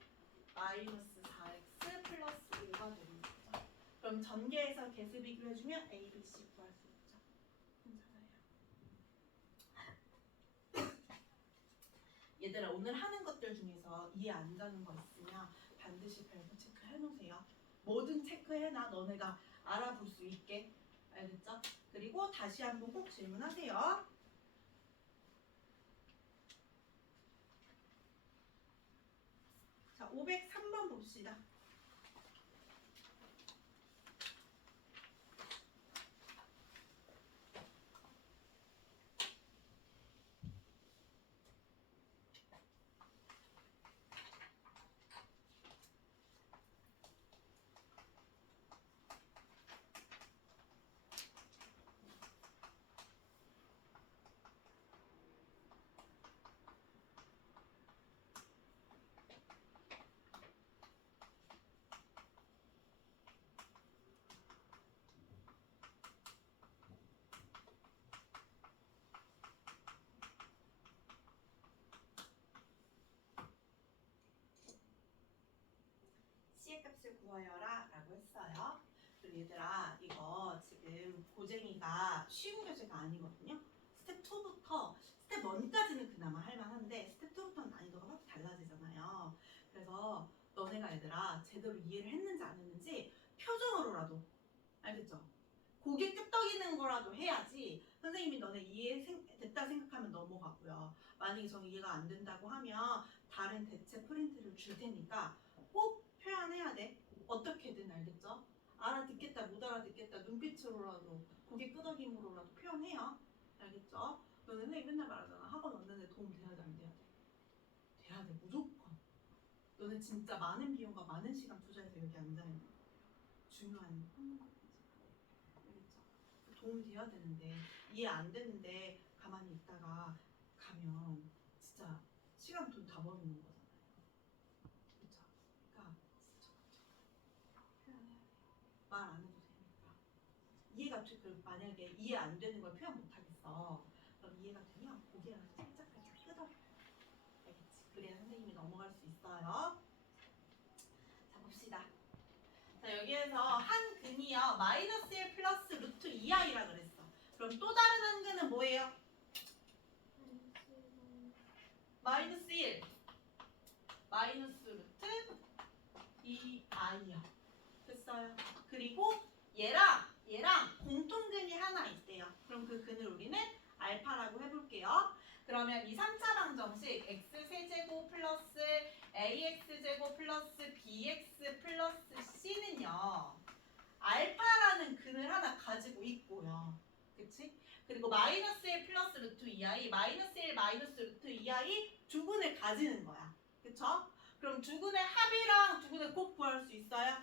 마이너스 4x 플러스 5가 되는 거죠. 그럼 전개해서 개수 비교해주면 a, b, c 구할 수 있죠. 괜찮아요. 얘들아 오늘 하는 것들 중에서 이해 안 가는 거 있으면 반드시 밸브 체크해 놓으세요. 뭐든 체크해놔. 너네가 알아볼 수 있게. 알겠죠? 그리고 다시 한번 꼭 질문하세요. 자, 503번 봅시다. C의 값을 구하여라 라고 했어요. 그리고 얘들아 이거 지금 고쟁이가 쉬운 교재가 아니거든요. 스텝 2부터 스텝 1까지는 그나마 할만한데 스텝 2부터는 난이도가 확 달라지잖아요. 그래서 너네가 얘들아 제대로 이해를 했는지 안 했는지 표정으로라도 알겠죠? 고개 끄덕이는 거라도 해야지 선생님이 너네 이해됐다 생각하면 넘어가고요. 만약에 정 이해가 안 된다고 하면 다른 대체 프린트를 줄 테니까 꼭 표현해야 돼. 어떻게든 알겠죠? 알아듣겠다 못 알아듣겠다 눈빛으로라도 고개 끄덕임으로라도 표현해요. 알겠죠? 너네 선생님 맨날 말하잖아. 학원 왔는데 도움 돼야 돼 안 돼야 돼? 돼야 돼 무조건. 너네 진짜 많은 비용과 많은 시간 투자해서 여기 앉아있는 거예요. 중요한 항목이지. 알겠죠? 도움이 돼야 되는데 이해 안 되는데 가만히 있다가 가면 진짜 시간 돈 다 버리는 거잖아요. 그쵸? 그러니까 말 안 해도 되니까. 이해가 만약에 이해 안 되는 걸 표현 못 하겠어. 그럼 이해가 되면 고개를 살짝 끄덕여. 알겠지? 그래야 선생님이 넘어갈 수 있어요. 자 봅시다. 자 여기에서 한 근이요 마이너스 1 플러스 루트 2i라 그랬어. 그럼 또 다른 한 근은 뭐예요? 마이너스 1 마이너스 루트 2i요. 됐어요. 그리고 얘랑 공통근이 하나 있대요. 그럼 그 근을 우리는 알파라고 해볼게요. 그러면 이 3차 방정식 x 세제곱 플러스 ax제곱 플러스 bx 플러스 c는요. 알파라는 근을 하나 가지고 있고요. 그치? 그리고 마이너스 1 플러스 루트 2i 마이너스 1 마이너스 루트 2i 두 근을 가지는 거야. 그쵸? 그럼 두 근의 합이랑 두 근의 곱 구할 수 있어요?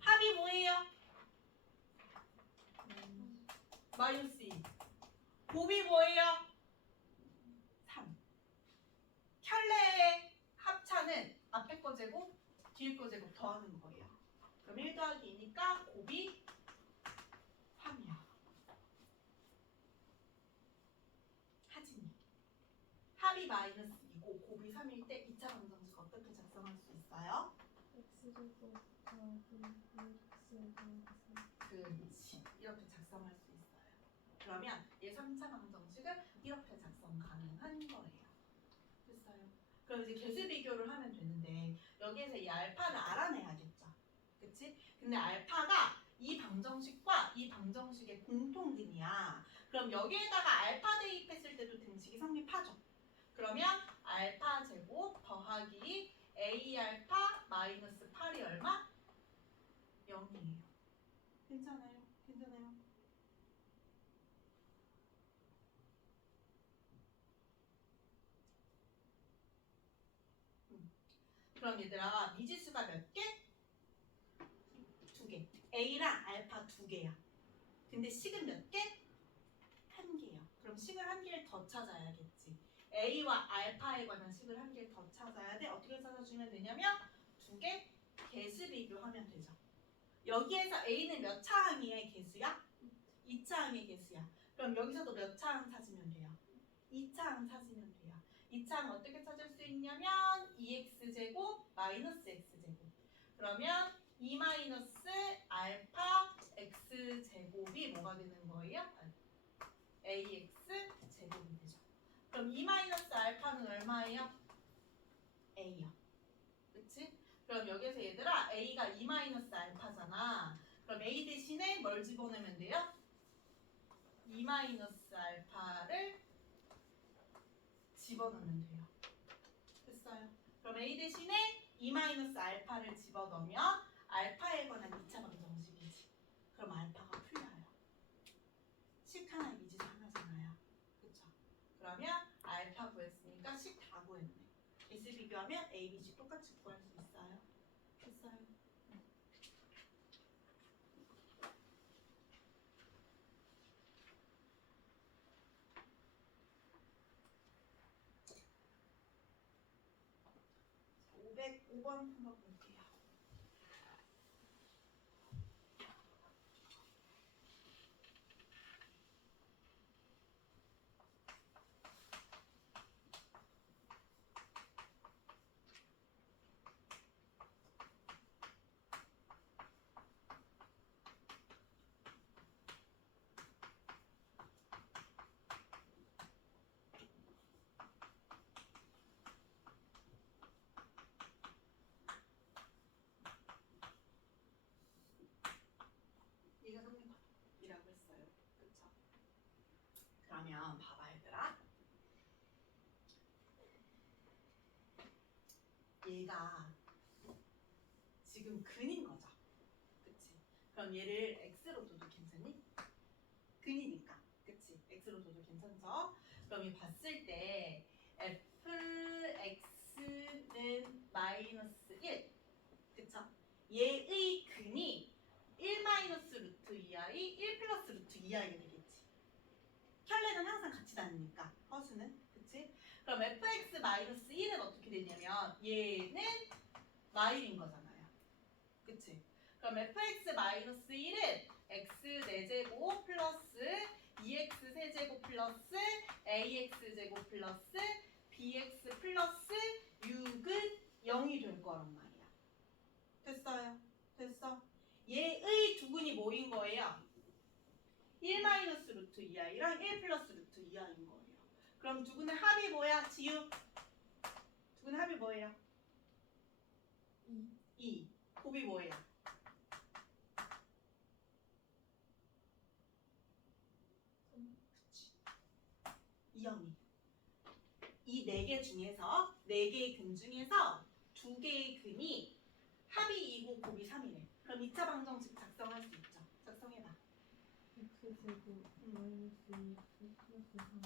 합이 뭐예요? 마이너스 2. 곱이 뭐예요? 3. 켤레의 합차는 앞에 거 제곱, 뒤에 거 제곱 더하는 거예요. 그럼 1 더하기 2니까 곱이 3이야. 하진이. 합이 마이너스 2고 곱이 3일 때 2차 방정식 어떻게 작성할 수 있어요? x제곱 더하기 2x 마이너스 그렇지. 이렇게 작성할 수 있어요. 그러면 얘 3차 방정식을 이렇게 작성 가능한 거예요. 됐어요? 그럼 이제 계수 비교를 하면 되는데 여기에서 이 알파를 알아내야겠죠. 그치? 근데 알파가 이 방정식과 이 방정식의 공통등이야. 그럼 여기에다가 알파 대입했을 때도 등식이 성립하죠. 그러면 알파 제곱 더하기 a 알파 마이너스 8이 얼마? 0이에요. 괜찮아요? 괜찮아요? 그럼 얘들아 미지수가 몇 개? 2개. A랑 알파 2개야. 근데 식은 몇 개? 1개야. 그럼 식을 1개를 더 찾아야겠지. A와 알파에 관한 식을 1개를 더 찾아야 돼. 어떻게 찾아주면 되냐면 2개 개수 비교하면 되죠. 여기에서 A는 몇 차항의 개수야? 2차항의 개수야. 그럼 여기서도 몇 차항 찾으면 돼요? 2차항 찾으면 돼요. 2차항 어떻게 찾을 수 있냐면 2x제곱 마이너스 x제곱. 그러면 2 마이너스 알파 x제곱이 뭐가 되는 거예요? ax 제곱이 되죠. 그럼 2 마이너스 알파는 얼마예요? a요. 그치? 그럼 여기서 얘들아 a가 2 마이너스 알파잖아. 그럼 a 대신에 뭘 집어넣으면 돼요? 2 마이너스 알파를 집어넣으면 돼요. 됐어요. 그럼 a 대신에 2 마이너스 알파를 집어넣으면 알파에 관한 2차 방정식이지. 그럼 알파가 풀려요. 식 하나 미지수 하나잖아요. 그쵸? 그러면 알파 구했으니까 식 다 구했네. 개수 비교하면 a, b, c 똑같이 구할 수 있어요. 됐어요. 505번 한번 볼게요. 이가 성립이라고 했어요. 그쵸? 그러면 봐봐 얘들아. 얘가 지금 근인 거죠. 그치? 그럼 얘를 x로 둬도 괜찮니? 근이니까. 그치? x로 둬도 괜찮죠? 그럼 이 봤을 때 fx는 마이너스 1. 그쵸? 얘의 근이 1 마이너스 루트 2i, 1 플러스 루트 2i가 되겠지. 켤레는 항상 같이 다니니까 허수는. 그치? 그럼 fx 마이너스 1은 어떻게 되냐면 얘는 마일인 거잖아요. 그치? 그럼 fx 마이너스 1은 x 4제곱 플러스 2x 세제곱 플러스 ax 제곱 플러스 bx 플러스 6은 0이 될 거란 말이야. 됐어요? 됐어? 얘의 두 근이 뭐인 거예요? 1 마이너스 루트 2i랑 1 플러스 루트 2i인 거예요. 그럼 두 근의 합이 뭐야? 지우. 두 근의 합이 뭐예요? 2. 곱이 뭐예요? 그치. 2영이. 이 4개 중에서 4개의 근 중에서 2개의 근이 합이 2고 곱이 3이래. 그럼 2차 방정식 작성할 수 있죠. 작성해봐. x제곱 마이너스 2x 플러스 3.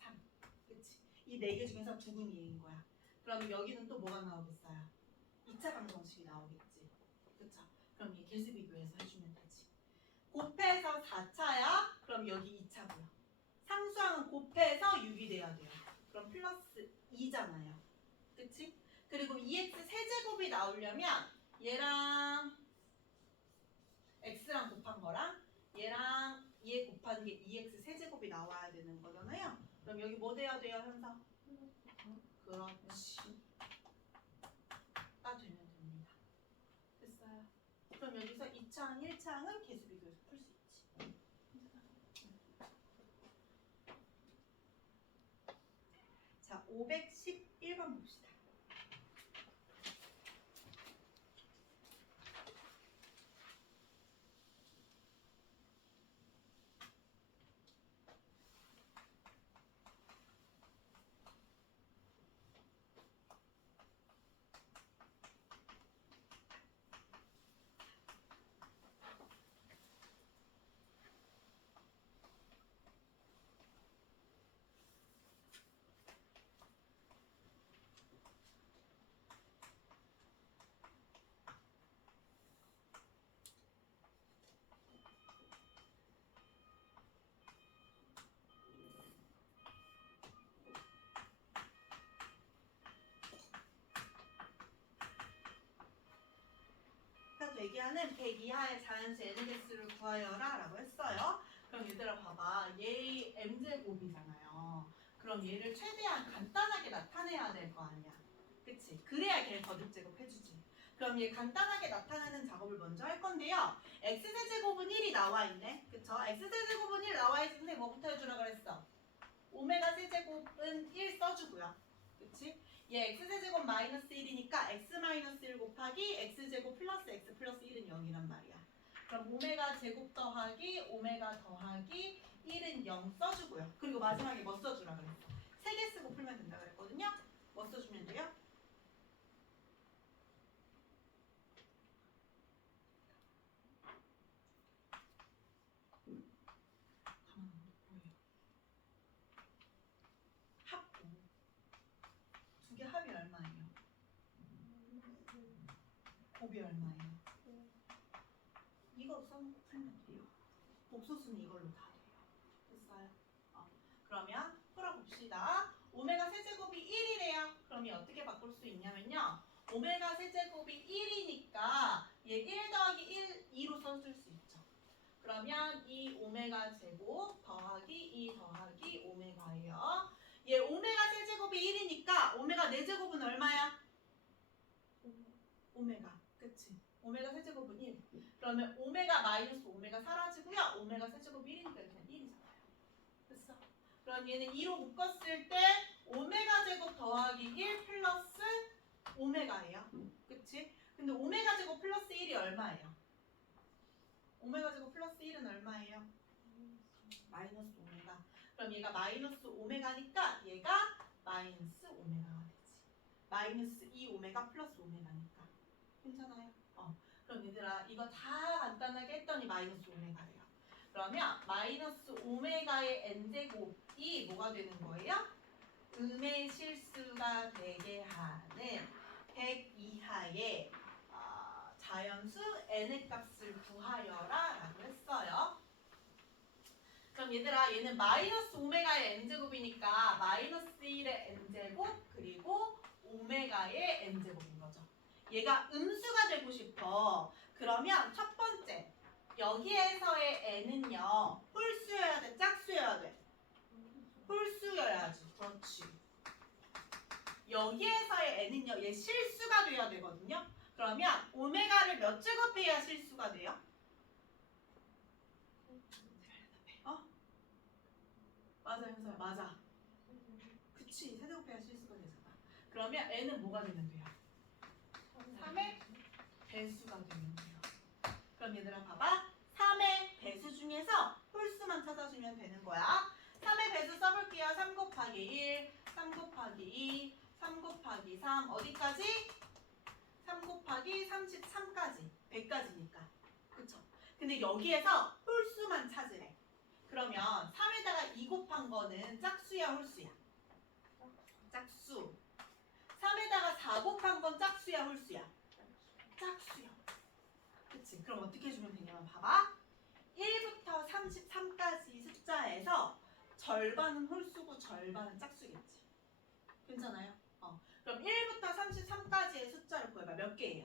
3. 그치. 이 4개 중에서 2근이 얘인 거야. 그럼 여기는 또 뭐가 나오겠어요? 2차 방정식이 나오겠지. 그쵸? 그럼 얘 개수 비교해서 해주면 되지. 곱해서 4차야? 그럼 여기 2차고요. 상수항은 곱해서 6이 돼야 돼요. 그럼 플러스 2잖아요. 그치? 그리고 2x 세제곱이 나오려면 얘랑 x랑 곱한 거랑 얘랑 얘 곱한 게 2x 세제곱이 나와야 되는 거잖아요. 그럼 여기 뭐 돼야 돼요, 현서? 그렇지. 가 되면 됩니다. 됐어요. 그럼 여기서 2차항, 1차항은 개수 비교해서 풀 수 있지. 511번 봅시다. 얘기하는 100 이하의 자연수 n의 개수를 구하여라 라고 했어요. 그럼 얘들아 봐봐. 얘 m제곱이잖아요. 그럼 얘를 최대한 간단하게 나타내야 될 거 아니야. 그치? 그래야 걔를 거듭제곱 해주지. 그럼 얘 간단하게 나타내는 작업을 먼저 할 건데요. x세제곱은 1이 나와 있네. 그쵸? x세제곱은 1 나와 있는데 뭐부터 해주라 그랬어? 오메가 세제곱은 1 써주고요. 그치? 얘 x세제곱 마이너스 1이니까 x 마이너스 1 곱하기 x제곱 플러스 x 플러스 1은 0이란 말이야. 그럼 오메가 제곱 더하기 오메가 더하기 1은 0 써주고요. 그리고 마지막에 뭐 써주라 그랬어? 3개 쓰고 풀면 된다 그랬거든요. 뭐 써주면 돼요? 합5. 두 개 합이 얼마예요? 곱이 얼마예요? 이거 써놓고 풀면 돼요. 복소수는 이걸로 다 돼요. 됐어요? 그러면 풀어봅시다. 오메가 세제곱이 1이래요. 그럼 얘 어떻게 바꿀 수 있냐면요. 오메가 세제곱이 1이니까 얘 1 더하기 1, 2로 써줄 수 있죠. 그러면 이 오메가 제곱 더하기 2 더하기 오메가예요. 얘 오메가 세제곱이 1이니까 오메가 4제곱은 얼마야? 오메가. 그치? 오메가 세제곱은 1. 그러면 오메가 마이너스 오메가 사라지고요. 오메가 세제곱 1이니까 그냥 1이잖아요. 됐어? 그럼 얘는 2로 묶었을 때 오메가 제곱 더하기 1 플러스 오메가예요. 그치? 근데 오메가 제곱 플러스 1이 얼마예요? 오메가 제곱 플러스 1은 얼마예요? 마이너스 오메가. 그럼 얘가 마이너스 오메가니까 얘가 마이너스 오메가가 되지. 마이너스 2 오메가 플러스 오메가니까. 괜찮아요? 그럼 얘들아 이거 다 간단하게 했더니 마이너스 오메가래요. 그러면 마이너스 오메가의 n제곱이 뭐가 되는 거예요? 음의 실수가 되게 하는 100 이하의 자연수 n의 값을 구하여라 라고 했어요. 그럼 얘들아 얘는 마이너스 오메가의 n제곱이니까 마이너스 1의 n제곱 그리고 오메가의 n제곱인 거죠. 얘가 음수가 되고 싶어. 그러면 첫 번째 여기에서의 n은요 홀수여야 돼? 짝수여야 돼? 홀수여야지. 그렇지. 여기에서의 n은요 얘 실수가 돼야 되거든요. 그러면 오메가를 몇 제곱해야 실수가 돼요? 맞아 현서야 맞아. 그치 세제곱해야 실수가 되잖아. 그러면 n은 뭐가 되면 돼요? 3의 배수가 되면 돼요. 그럼 얘들아 봐봐. 3의 배수 중에서 홀수만 찾아주면 되는 거야. 3의 배수 써볼게요. 3 곱하기 1, 3 곱하기 2, 3 곱하기 3 어디까지? 3 곱하기 33까지 100까지니까 그쵸? 근데 여기에서 홀수만 찾으래. 그러면 3에다가 2 곱한 거는 짝수야 홀수야? 짝수. 3에다가 4 곱한 건 짝수야 홀수야? 짝수야. 그치? 그럼 어떻게 해주면 되냐면 봐봐. 1부터 33까지 숫자에서 절반은 홀수고 절반은 짝수겠지. 괜찮아요? 그럼 1부터 33까지의 숫자를 구해봐. 몇 개예요?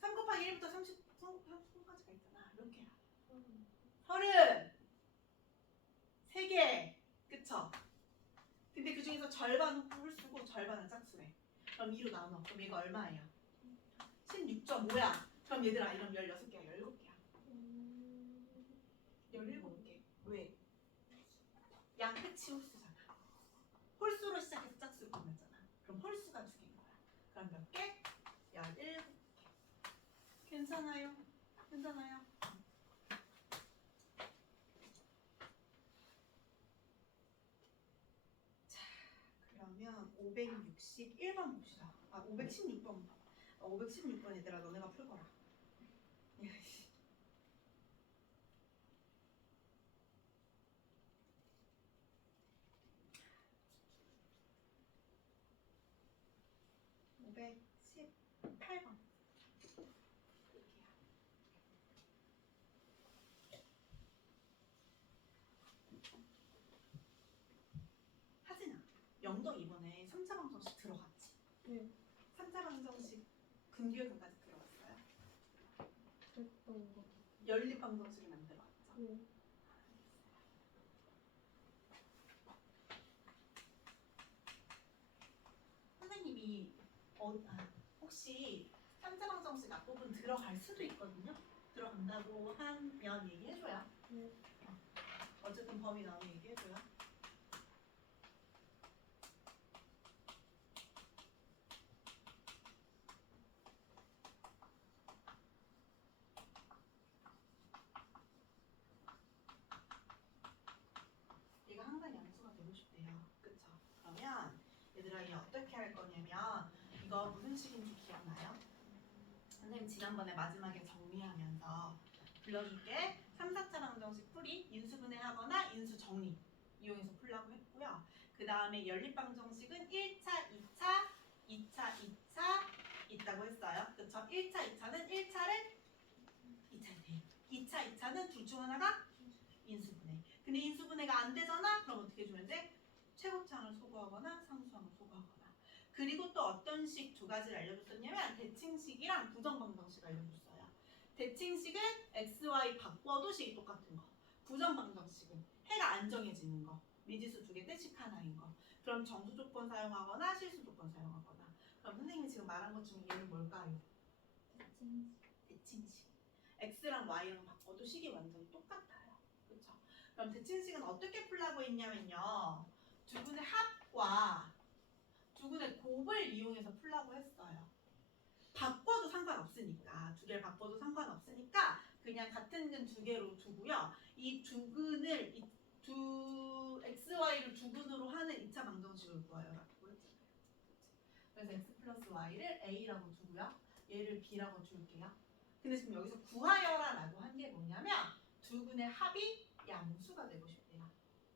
3 곱하기 1부터 33까지가 있잖아. 몇 개야? 33개. 그쵸? 근데 그 중에서 절반은 홀수고 절반은 짝수래. 그럼 2로 나눠. 그럼 얘가 얼마예요? 16.5야. 그럼 얘들아 이런 16개야 17개야 17개. 왜? 양 끝이 홀수잖아. 홀수로 시작해서 짝수로 끝났잖아. 그럼 홀수가 2개인 거야. 그럼 몇 개? 17개. 괜찮아요? 괜찮아요? 자, 그러면 561번 봅시다. 516번. 516번 얘들아, 너네가 풀거라. 야이씨. (518번) 하진아, 영덕 이번에 3차 방정식 들어갔지? 네. 3차 방정식 근교근까지 들어갔어요? 됐던 거. 연립 방정식은 안 들어갔죠? 네. 선생님이 혹시 3차 방정식 앞부분 들어갈 수도 있거든요? 들어간다고 하면 얘기해줘요. 네. 어쨌든 범위 나오면 얘기해줘요. 얘가 항상 양수가 되고 싶대요. 그쵸? 그러면 얘들아, 얘 어떻게 할 거냐면 이거 무슨 식인지 기억나요? 선생님 지난번에 마지막에 정리하면서 불러줄게. 3, 4차 방정식 풀이, 인수분해 하거나 인수 정리 이용해서 풀라고 했고요. 그 다음에 연립 방정식은 1차, 2차, 2차, 2차 있다고 했어요. 그쵸? 1차, 2차는 1차를 2차에 돼. 2차, 2차는 둘 중 하나가 인수분해. 근데 인수분해가 안 되잖아? 그럼 어떻게 해주면 돼? 최고차항을 소거하거나 상수항을 소거하거나. 그리고 또 어떤 식 2가지를 알려줬었냐면 대칭식이랑 부정방정식 알려줬어요. 대칭식은 XY 바꿔도 식이 똑같은 거. 부정방정식은 해가 안 정해지는 거. 미지수 2개 대식 하나인 거. 그럼 정수 조건 사용하거나 실수 조건 사용하거나. 그럼 선생님이 지금 말한 것 중에 얘는 뭘까요? 대칭식. X랑 Y랑 바꿔도 식이 완전히 똑같아요. 그렇죠? 그럼 대칭식은 어떻게 풀라고 했냐면요. 2군의 합과 2군의 곱을 이용해서 풀라고 했어요. 바꿔도 상관없으니까, 2개를 바꿔도 상관없으니까 그냥 같은 근 2개로 두고요. 이 2근을 XY를 2근으로 하는 2차 방정식을 구하여라고 했잖아요. 그래서 X 플러스 Y를 A라고 두고요. 얘를 B라고 줄게요. 근데 지금 여기서 구하여라라고 한 게 뭐냐면 2근의 합이 양수가 되고 싶대요.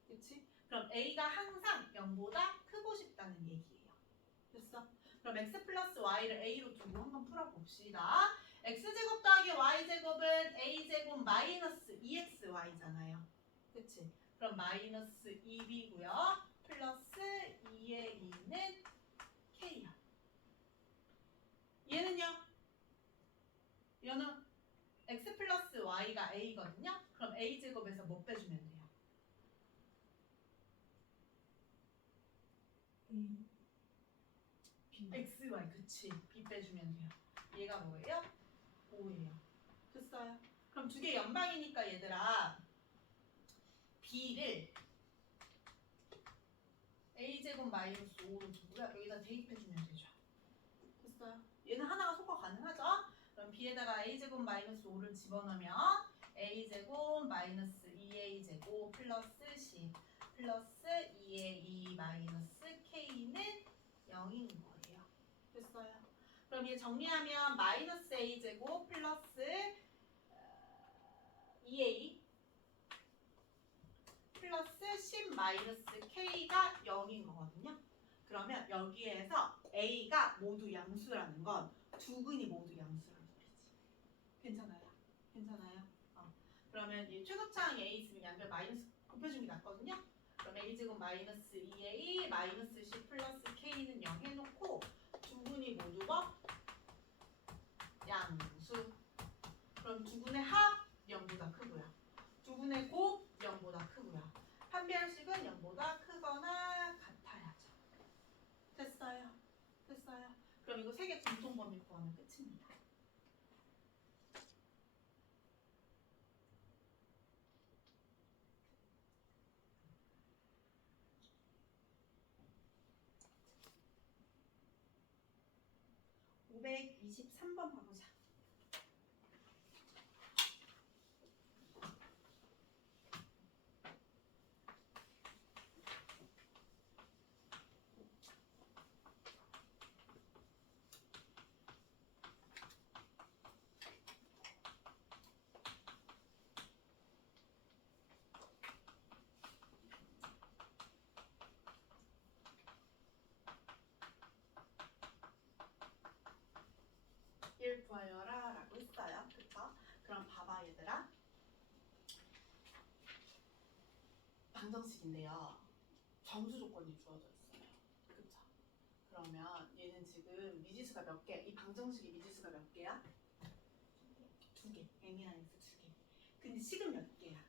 그치? 그럼 A가 항상 0보다 크고 싶다는 얘기예요. 됐어? 그럼 X 플러스 Y를 A로 두고 한번 풀어봅시다. X제곱 더하기 Y제곱은 A제곱 마이너스 2XY잖아요. 그치? 그럼 마이너스 2B고요. 플러스 2의 2는 K야. 얘는요? 얘는 X 플러스 Y가 A거든요? 그럼 A제곱에서 뭐 빼주면 돼요? X, Y, 그치. B 빼주면 돼요. 얘가 뭐예요? 5예요. 됐어요? 그럼 2개 연방이니까 얘들아 B를 A제곱 마이너스 5로 두고요. 여기다 대입해주면 되죠. 됐어요? 얘는 하나가 소거 가능하죠? 그럼 B에다가 A제곱 마이너스 5를 집어넣으면 A제곱 마이너스 2A제곱 플러스 C 플러스 2의 2 마이너스 K는 0인 거예요. 됐어요? 그럼 얘 정리하면 마이너스 A제곱 플러스 2A 플러스 10 마이너스 K가 0인 거거든요. 그러면 여기에서 A가 모두 양수라는 건 2근이 모두 양수라는 소리지. 괜찮아요? 괜찮아요? 그러면 이 최소차항 A 있으면 양변 마이너스 곱해주는 게 낫거든요. 그럼 A제곱 마이너스 2A 마이너스 10 플러스 K는 0 해놓고 2근이 모두 뭐? 양수. 그럼 2근의 합 0보다 크고요. 2근의 곱 0보다 크고요. 판별식은 0보다 크거나 같아야죠. 됐어요? 됐어요? 그럼 이거 3개 공통범위 구하면 끝입니다. 523번 봐보자. 일 구하여라 라고 했어요. 그쵸? 그럼 봐봐 얘들아. 방정식인데요. 정수 조건이 주어져 있어요. 그쵸? 그러면 얘는 지금 미지수가 몇 개? 이 방정식의 미지수가 몇 개야? 두 개. m-두 개. 근데 식은 몇 개야?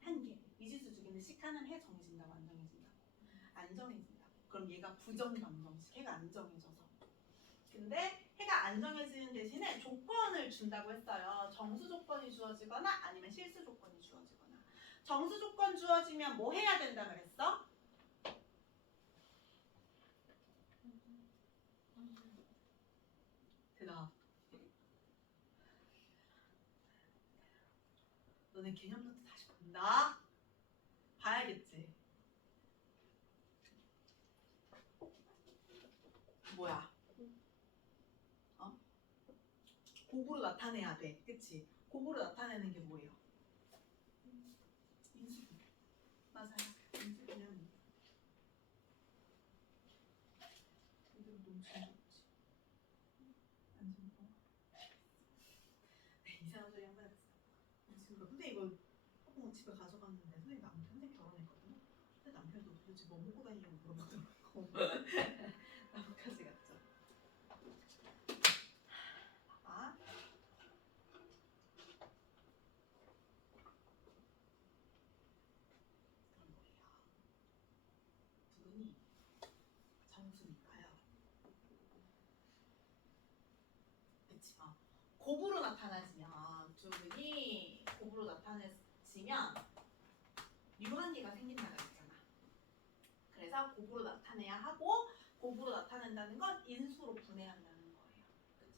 한 개. 미지수 두 개인데 식 하나는 해 정해진다고 안 정해진다고? 안 정해진다고. 그럼 얘가 부정 방정식. 해가 안 정해져서. 근데 해가 안 정해지는 대신에 조건을 준다고 했어요. 정수 조건이 주어지거나 아니면 실수 조건이 주어지거나. 정수 조건 주어지면 뭐 해야 된다 그랬어? 대답. 너네 개념 노트 다시 본다? 봐야겠지. 뭐야? 곱으로 나타내야 돼. 그치? 곱으로 나타내는 게 뭐예요? 인수분. 맞아요. 인수분은 이대로 너무 징그럽지. 안 징그러워? 네, 이상한 소리 한번 해봤어. 징그러워. 근데 이거 학부모 집에 가져갔는데 선생님 결혼했거든요. 근데 남편도 도대체 뭐 먹고 다니냐고 물어보더라고. 나뭇가지 같죠? 봐봐. 그런 거예요. 두 분이 정수니까요. 그치? 곱으로 나타나지면 두 분이 곱으로 나타내지면 유한계가 생긴다고 했잖아. 그래서 곱으로 나타내야 하고 곱으로 나타낸다는 건 인수로 분해한다는 거예요. 그쵸?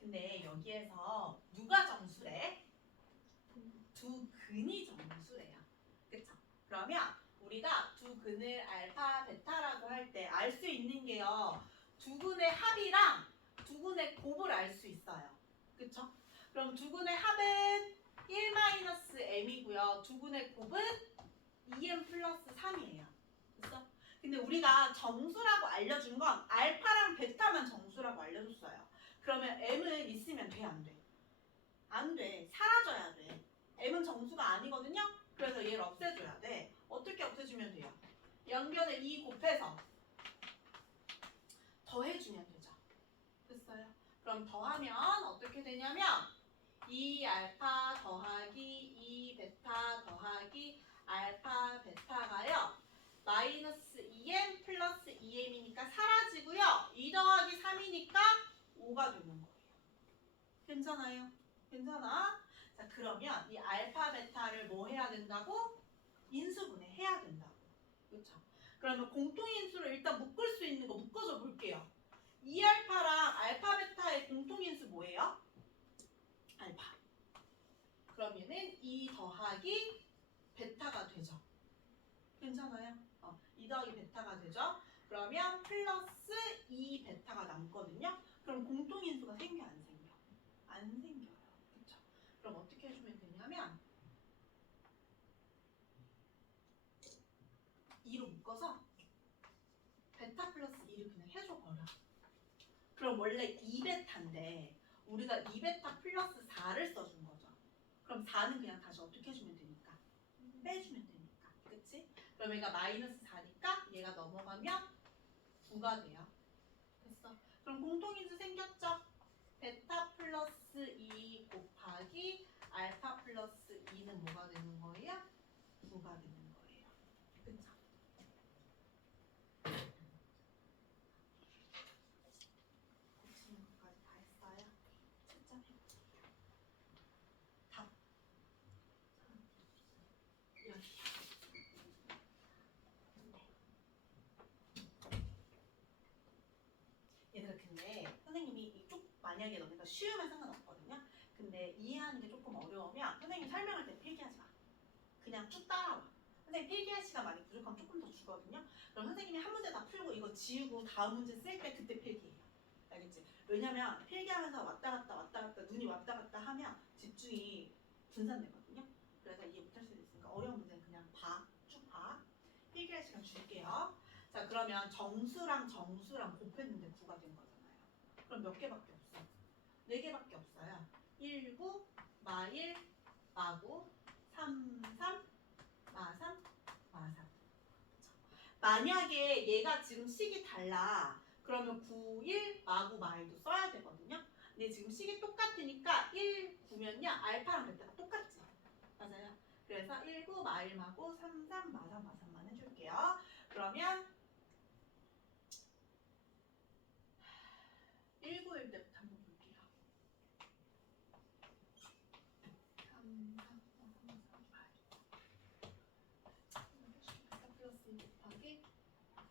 근데 여기에서 누가 정수래? 두 근이 정수래요. 그쵸? 그러면 우리가 두 근을 알파, 베타라고 할 때 알 수 있는 게요. 두 근의 합이랑 두 근의 곱을 알 수 있어요. 그쵸? 그럼 두 근의 합은 1-m이고요. 두 근의 곱은 2m 플러스 3이에요. 됐어? 근데 우리가 정수라고 알려준 건 알파랑 베타만 정수라고 알려줬어요. 그러면 m은 있으면 돼, 안 돼? 안 돼. 사라져야 돼. m은 정수가 아니거든요. 그래서 얘를 없애줘야 돼. 어떻게 없애주면 돼요? 양변을 2 곱해서 더해주면 되죠. 됐어요? 그럼 더하면 어떻게 되냐면 2알파 더하기 2베타 더하기 알파 베타가요. 마이너스 2m 플러스 2m이니까 사라지고요. 2 더하기 3이니까 5가 되는 거예요. 괜찮아요? 괜찮아? 자, 그러면 이 알파 베타를 뭐 해야 된다고? 인수분해 해야 된다고. 그렇죠? 그러면 공통인수를 일단 묶을 수 있는 거 묶어줘 볼게요. 2알파랑 알파 베타의 공통인수 뭐예요? 알파. 그러면은 2 더하기 베타가 되죠. 괜찮아요? 2 더하기 베타가 되죠. 그러면 플러스 2 베타가 남거든요. 그럼 공통인수가 생겨 안 생겨? 안 생겨요. 그렇죠? 그럼 어떻게 해주면 되냐면 2로 묶어서 베타 플러스 2를 그냥 해줘버려. 그럼 원래 2베타인데 우리가 2베타 플러스 4를 써준 거죠. 그럼 4는 그냥 다시 어떻게 해주면 되니까? 빼주면 되니까. 그치? 그럼 얘가 마이너스 4니까 얘가 넘어가면 9가 돼요. 됐어. 그럼 공통인수 생겼죠? 베타 플러스 2 곱하기 알파 플러스 2는 뭐가 되는 거예요? 9가 되는 거예요. 그쵸? 고치는 것까지 다 했어요? 채점해볼게요. 답. 여기. 얘들아, 근데 선생님이 이 만약에 너네가 쉬우면 상관없거든요. 근데 이해하는 게 조금 어려우면 선생님 설명할 때 필기하지 마. 그냥 쭉 따라와. 선생님 필기할 시간 많이 부족하면 조금 더 주거든요. 그럼 선생님이 한 문제 다 풀고 이거 지우고 다음 문제 쓸 때 그때 필기해요. 알겠지? 왜냐면 필기하면서 왔다 갔다 눈이 왔다 갔다 하면 집중이 분산되거든요. 그래서 이해 못할 수도 있으니까 어려운 문제는 그냥 봐. 쭉 봐. 필기할 시간 줄게요. 자, 그러면 정수랑 곱했는데 9가 된 거잖아요. 그럼 몇 개밖에 없어? 4개밖에 없어요. 1, 9, 마 1, 마 9, 3, 3, 마 3, 마 3. 만약에 얘가 지금 식이 달라. 그러면 9, 1, 마 9, 마 1도 써야 되거든요. 근데 지금 식이 똑같으니까 1, 9면요. 알파랑 베타가 똑같지. 맞아요. 그래서 1, 9, 마 1, 마 9, 3, 3, 마 3, 마 3만 해줄게요. 그러면 1, 9일 때부터 한번 볼게요. 3, 3, 3, 3, 8. 베타 플러스 2 곱하기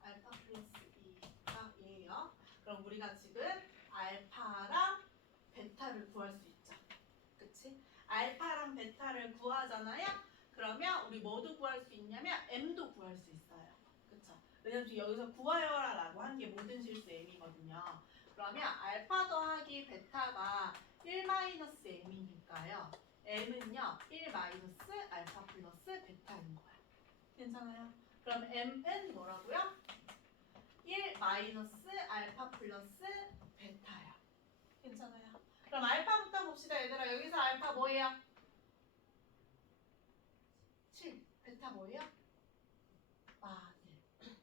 알파 플러스 2가 얘예요. 그럼 우리가 지금 알파랑 베타를 구할 수 있죠. 그치? 알파랑 베타를 구하잖아요. 그러면 우리 뭐도 구할 수 있냐면 m도 구할 수 있어요. 그쵸? 왜냐면 여기서 구하여라 라고 한 게 모든 실수 m이거든요. 그러면 알파 더하기 베타가 1-m이니까요. m은요 1 알파 플러스 베타인 거야. 괜찮아요? 그럼 m은 뭐라고요? 1 알파 플러스 베타야. 괜찮아요? 그럼 알파부터 봅시다 얘들아. 여기서 알파 뭐예요? 7. 베타 뭐예요? 마 1.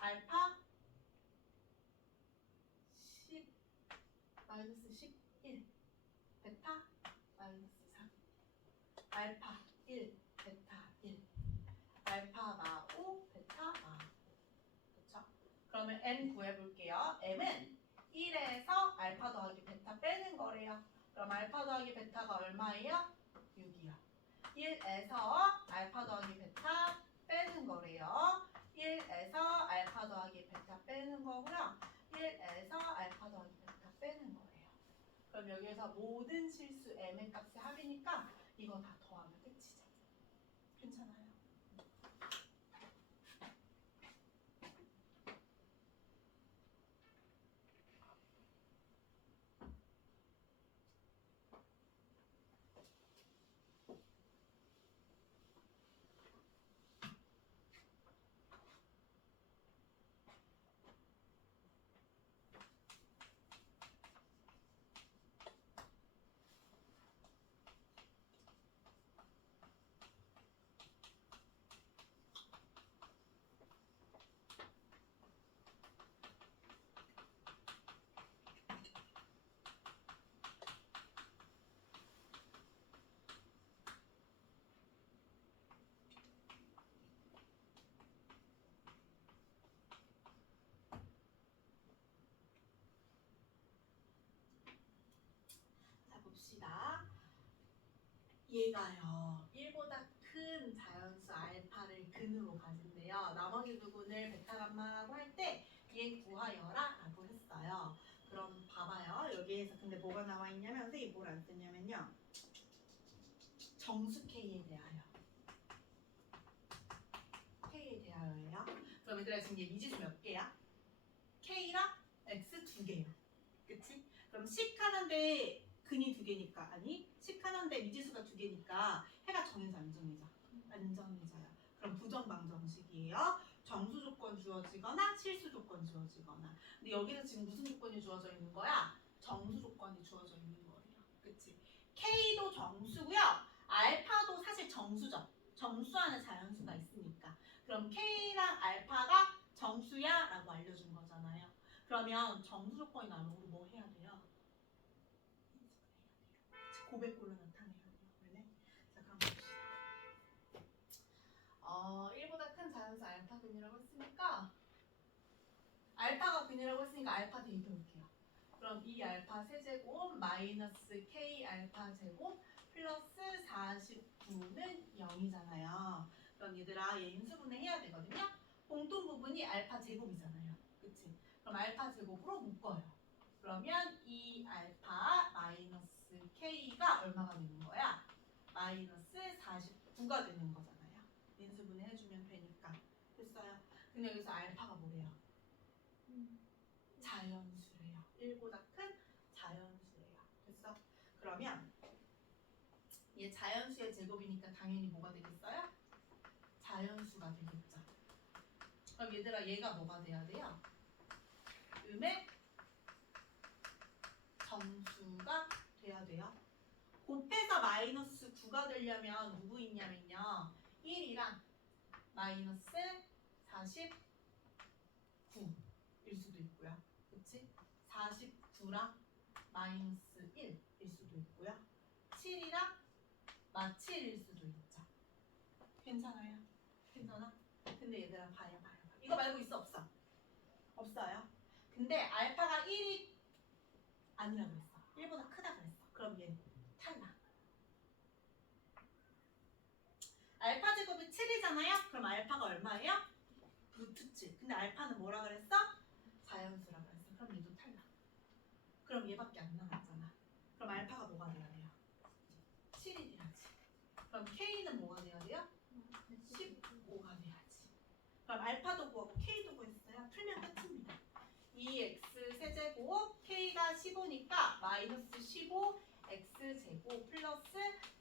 알파 10 마이너스 11. 베타 마이너스 3. 알파 1 베타 1. 알파 마 5 베타 마 5. 그쵸? 그러면 m 구해볼게요. m은 1에서 알파 더하기 베타 빼는 거래요. 그럼 알파 더하기 베타가 얼마예요? 6이요. 1에서 알파 더하기 베타 빼는 거래요. 1에서 알파 더하기 베타 빼는 거고요. 1에서 알파 더하기 베타 빼는 거래요. 그럼 여기에서 모든 실수 m의 값이 합이니까 이거 다 더하면 끝이죠. 괜찮아요? 자, 봅시다. 얘가요 1보다 큰 자연수 알파를 근으로 가진대요. 나머지 부분을 베타 감마라고 할 때 얘 구하여라 라고 했어요. 그럼 봐봐요. 여기에서 근데 뭐가 나와 있냐면 선생님이 뭘 안 썼냐면요. 정수 K에 대하여. K에 대하여예요. 그럼 얘들아 지금 얘 미지수 몇 개야? K랑 X 2개예요. 그치? 그럼 식 하나인데 근이 2개니까 아니 식 하나인데 미지수가 2개니까 해가 정해져 안 정해져? 안 정해져요. 그럼 부정방정식이에요. 정수 조건 주어지거나 실수 조건 주어지거나. 근데 여기서 지금 무슨 조건이 주어져 있는 거야? 정수 조건이 주어져 있는 거예요. 그치? K도 정수고요. 알파도 사실 정수죠. 정수하는 자연수가 있으니까. 그럼 K랑 알파가 정수야? 라고 알려준 거잖아요. 그러면 정수 조건이 나오면 우리 뭐 해야 돼요? 고백골로 나타내야 돼요. 원래. 자, 그럼 봅시다. 1보다 큰 자연수 알파 근이라고 했으니까 알파가 근이라고 했으니까 알파 대입해볼게요. 그럼 이 알파 세제곱 마이너스 K 알파 제곱 플러스 49는 0이잖아요. 그럼 얘들아 얘 인수분해 해야 되거든요. 공통 부분이 알파 제곱이잖아요. 그치? 그럼 알파 제곱으로 묶어요. 그러면 이 알파 마이너스 k가 얼마가 되는 거야? 마이너스 49가 되는 거잖아요. 인수분해 해주면 되니까. 됐어요. 근데 여기서 알파가 뭐래요? 자연수래요. 1보다 큰 자연수래요. 됐어? 그러면 얘 자연수의 제곱이니까 당연히 뭐가 되겠어요? 자연수가 되겠죠. 그럼 얘들아 얘가 뭐가 돼야 돼요? 음의 정수가 돼야 돼요. 곱해서 마이너스 9가 되려면 누구 있냐면요. 1이랑 마이너스 49일 수도 있고요. 그치? 49랑 마이너스 1일 수도 있고요. 7이랑 마7일 수도 있죠. 괜찮아요? 괜찮아? 근데 얘들아 봐요. 이거 말고 있어 없어? 없어요. 근데 알파가 1이 아니라고 했어. 1보다 크다 그랬어. 그럼 얘 탈락. 알파 제곱이 7이잖아요? 그럼 알파가 얼마예요? 루트 7. 근데 알파는 뭐라 그랬어? 자연수라 그랬어. 그럼 얘도 탈락. 그럼 얘밖에 안 남았잖아. 그럼 알파가 뭐가 돼야 돼요? 7이 돼야지. 그럼 K는 뭐가 돼야 돼요? 15가 돼야지. 그럼 알파도 구하고 K도 구했어요. 풀면 끝입니다. 2x 세제곱 K가 15니까 마이너스 15 x제곱 플러스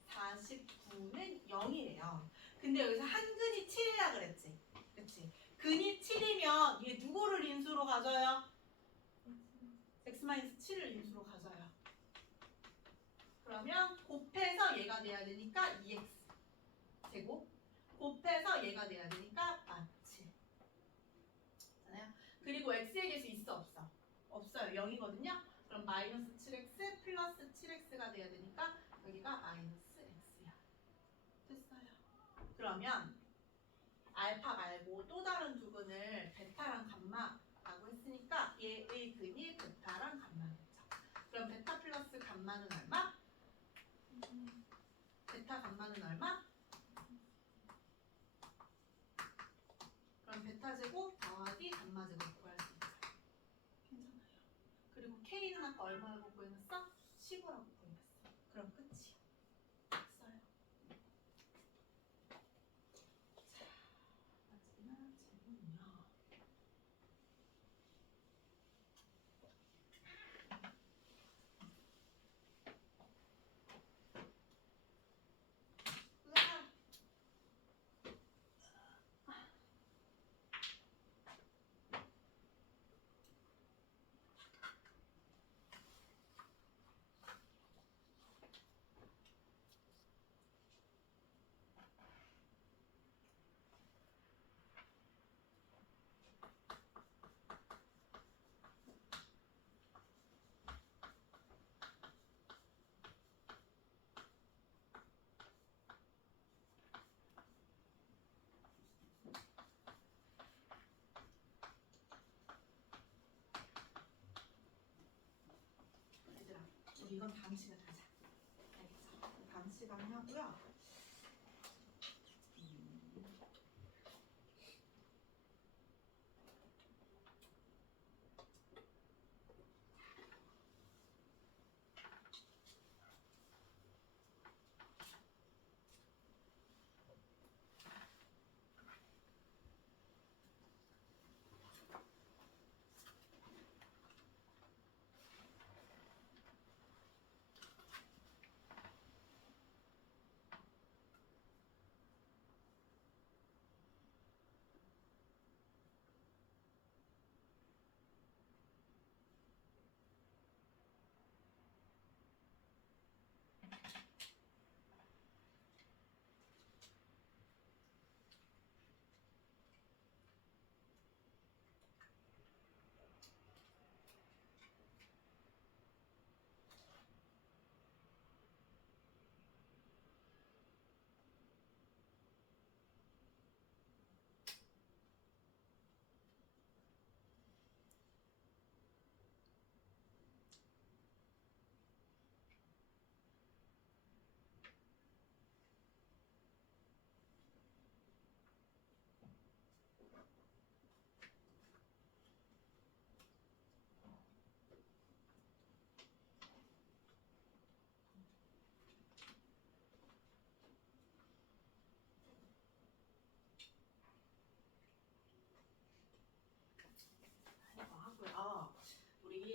49는 0이래요. 근데 여기서 한근이 7이라 그랬지. 그치? 근이 7이면 얘 누구를 인수로 가져요? x-7을 인수로 가져요. 그러면 곱해서 얘가 돼야 되니까 2x 제곱 곱해서 얘가 돼야 되니까 마7 잖아요. 그리고 x의 개수 있어 없어? 없어요. 0이거든요. 그럼 마이너스 7x 플러스 7x가 돼야 되니까 여기가 마이너스 x야. 됐어요. 그러면 알파 말고 또 다른 두 근을 베타랑 감마라고 했으니까 얘의 근이 베타랑 감마겠죠. 그럼 베타 플러스 감마는 얼마? 베타 감마는 얼마? 그럼 베타 제곱 더하기 감마 제곱 구할 수 있어요. 괜찮아요. 그리고 K는 아까 얼마라고 구해놨어? 15라고 구해놨어. 그럼 끝이야. 됐어요. 자, 마지막 질문은요. 으아! 얘들아, 우리 이건 다음 시간에 하자. 알겠죠? 다음 시간에 하고요.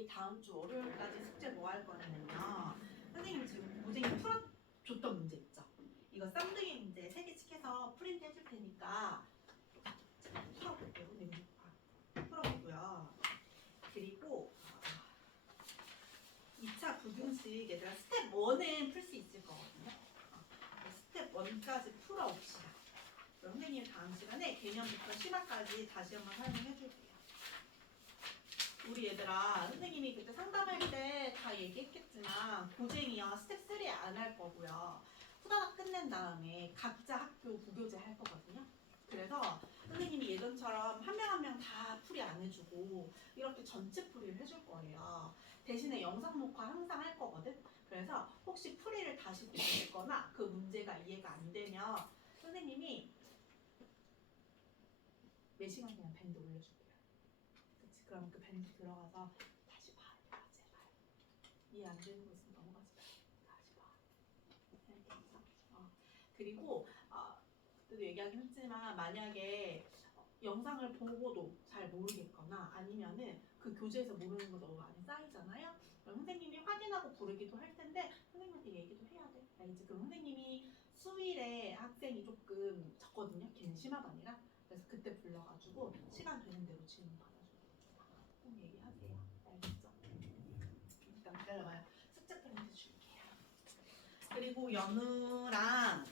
선생님이 다음 주 월요일까지 숙제 뭐 할 거냐면요. 선생님 지금 고쟁이 풀어줬던 문제 있죠? 이거 쌍둥이 문제 3개 칙해서 프린트 해줄 테니까 풀어볼게요. 네, 풀어보고요. 그리고 2차 부등식 얘들아 스텝 1은 풀 수 있을 거거든요. 스텝 1까지 풀어봅시다. 그럼 선생님이 다음 시간에 개념부터 심화까지 다시 한번 설명해 줄게요. 우리 얘들아 선생님이 그때 상담할 때 다 얘기했겠지만 고쟁이요 스텝 3 안 할 거고요. 후다닥 끝낸 다음에 각자 학교 부교재 할 거거든요. 그래서 선생님이 예전처럼 한 명 한 명 다 풀이 안 해주고 이렇게 전체 풀이를 해줄 거예요. 대신에 영상 녹화 항상 할 거거든. 그래서 혹시 풀이를 다시 보거나 그 문제가 이해가 안 되면 선생님이 매 시간 그냥 밴드 올려줄게요. 그치? 그럼 그 밴드 들어가서 다시 봐요. 제발. 이해 안 되는 거 있으면 넘어가지 마. 다시 봐. 알겠죠? 그리고 그때도 얘기하긴 했지만 만약에 영상을 보고도 잘 모르겠거나 아니면은 그 교재에서 모르는 거 너무 많이 쌓이잖아요. 그럼 선생님이 확인하고 부르기도 할 텐데 선생님한테 얘기도 해야 돼. 알겠지? 그럼 선생님이 수일에 학생이 조금 적거든요. 걔는 심화반이라. 그래서 그때 불러가지고 시간 되는 대로 질문 받아주고 꼭 얘기하세요. 알겠죠? 일단 기다려봐요. 숙제 프린트 줄게요. 그리고 연우랑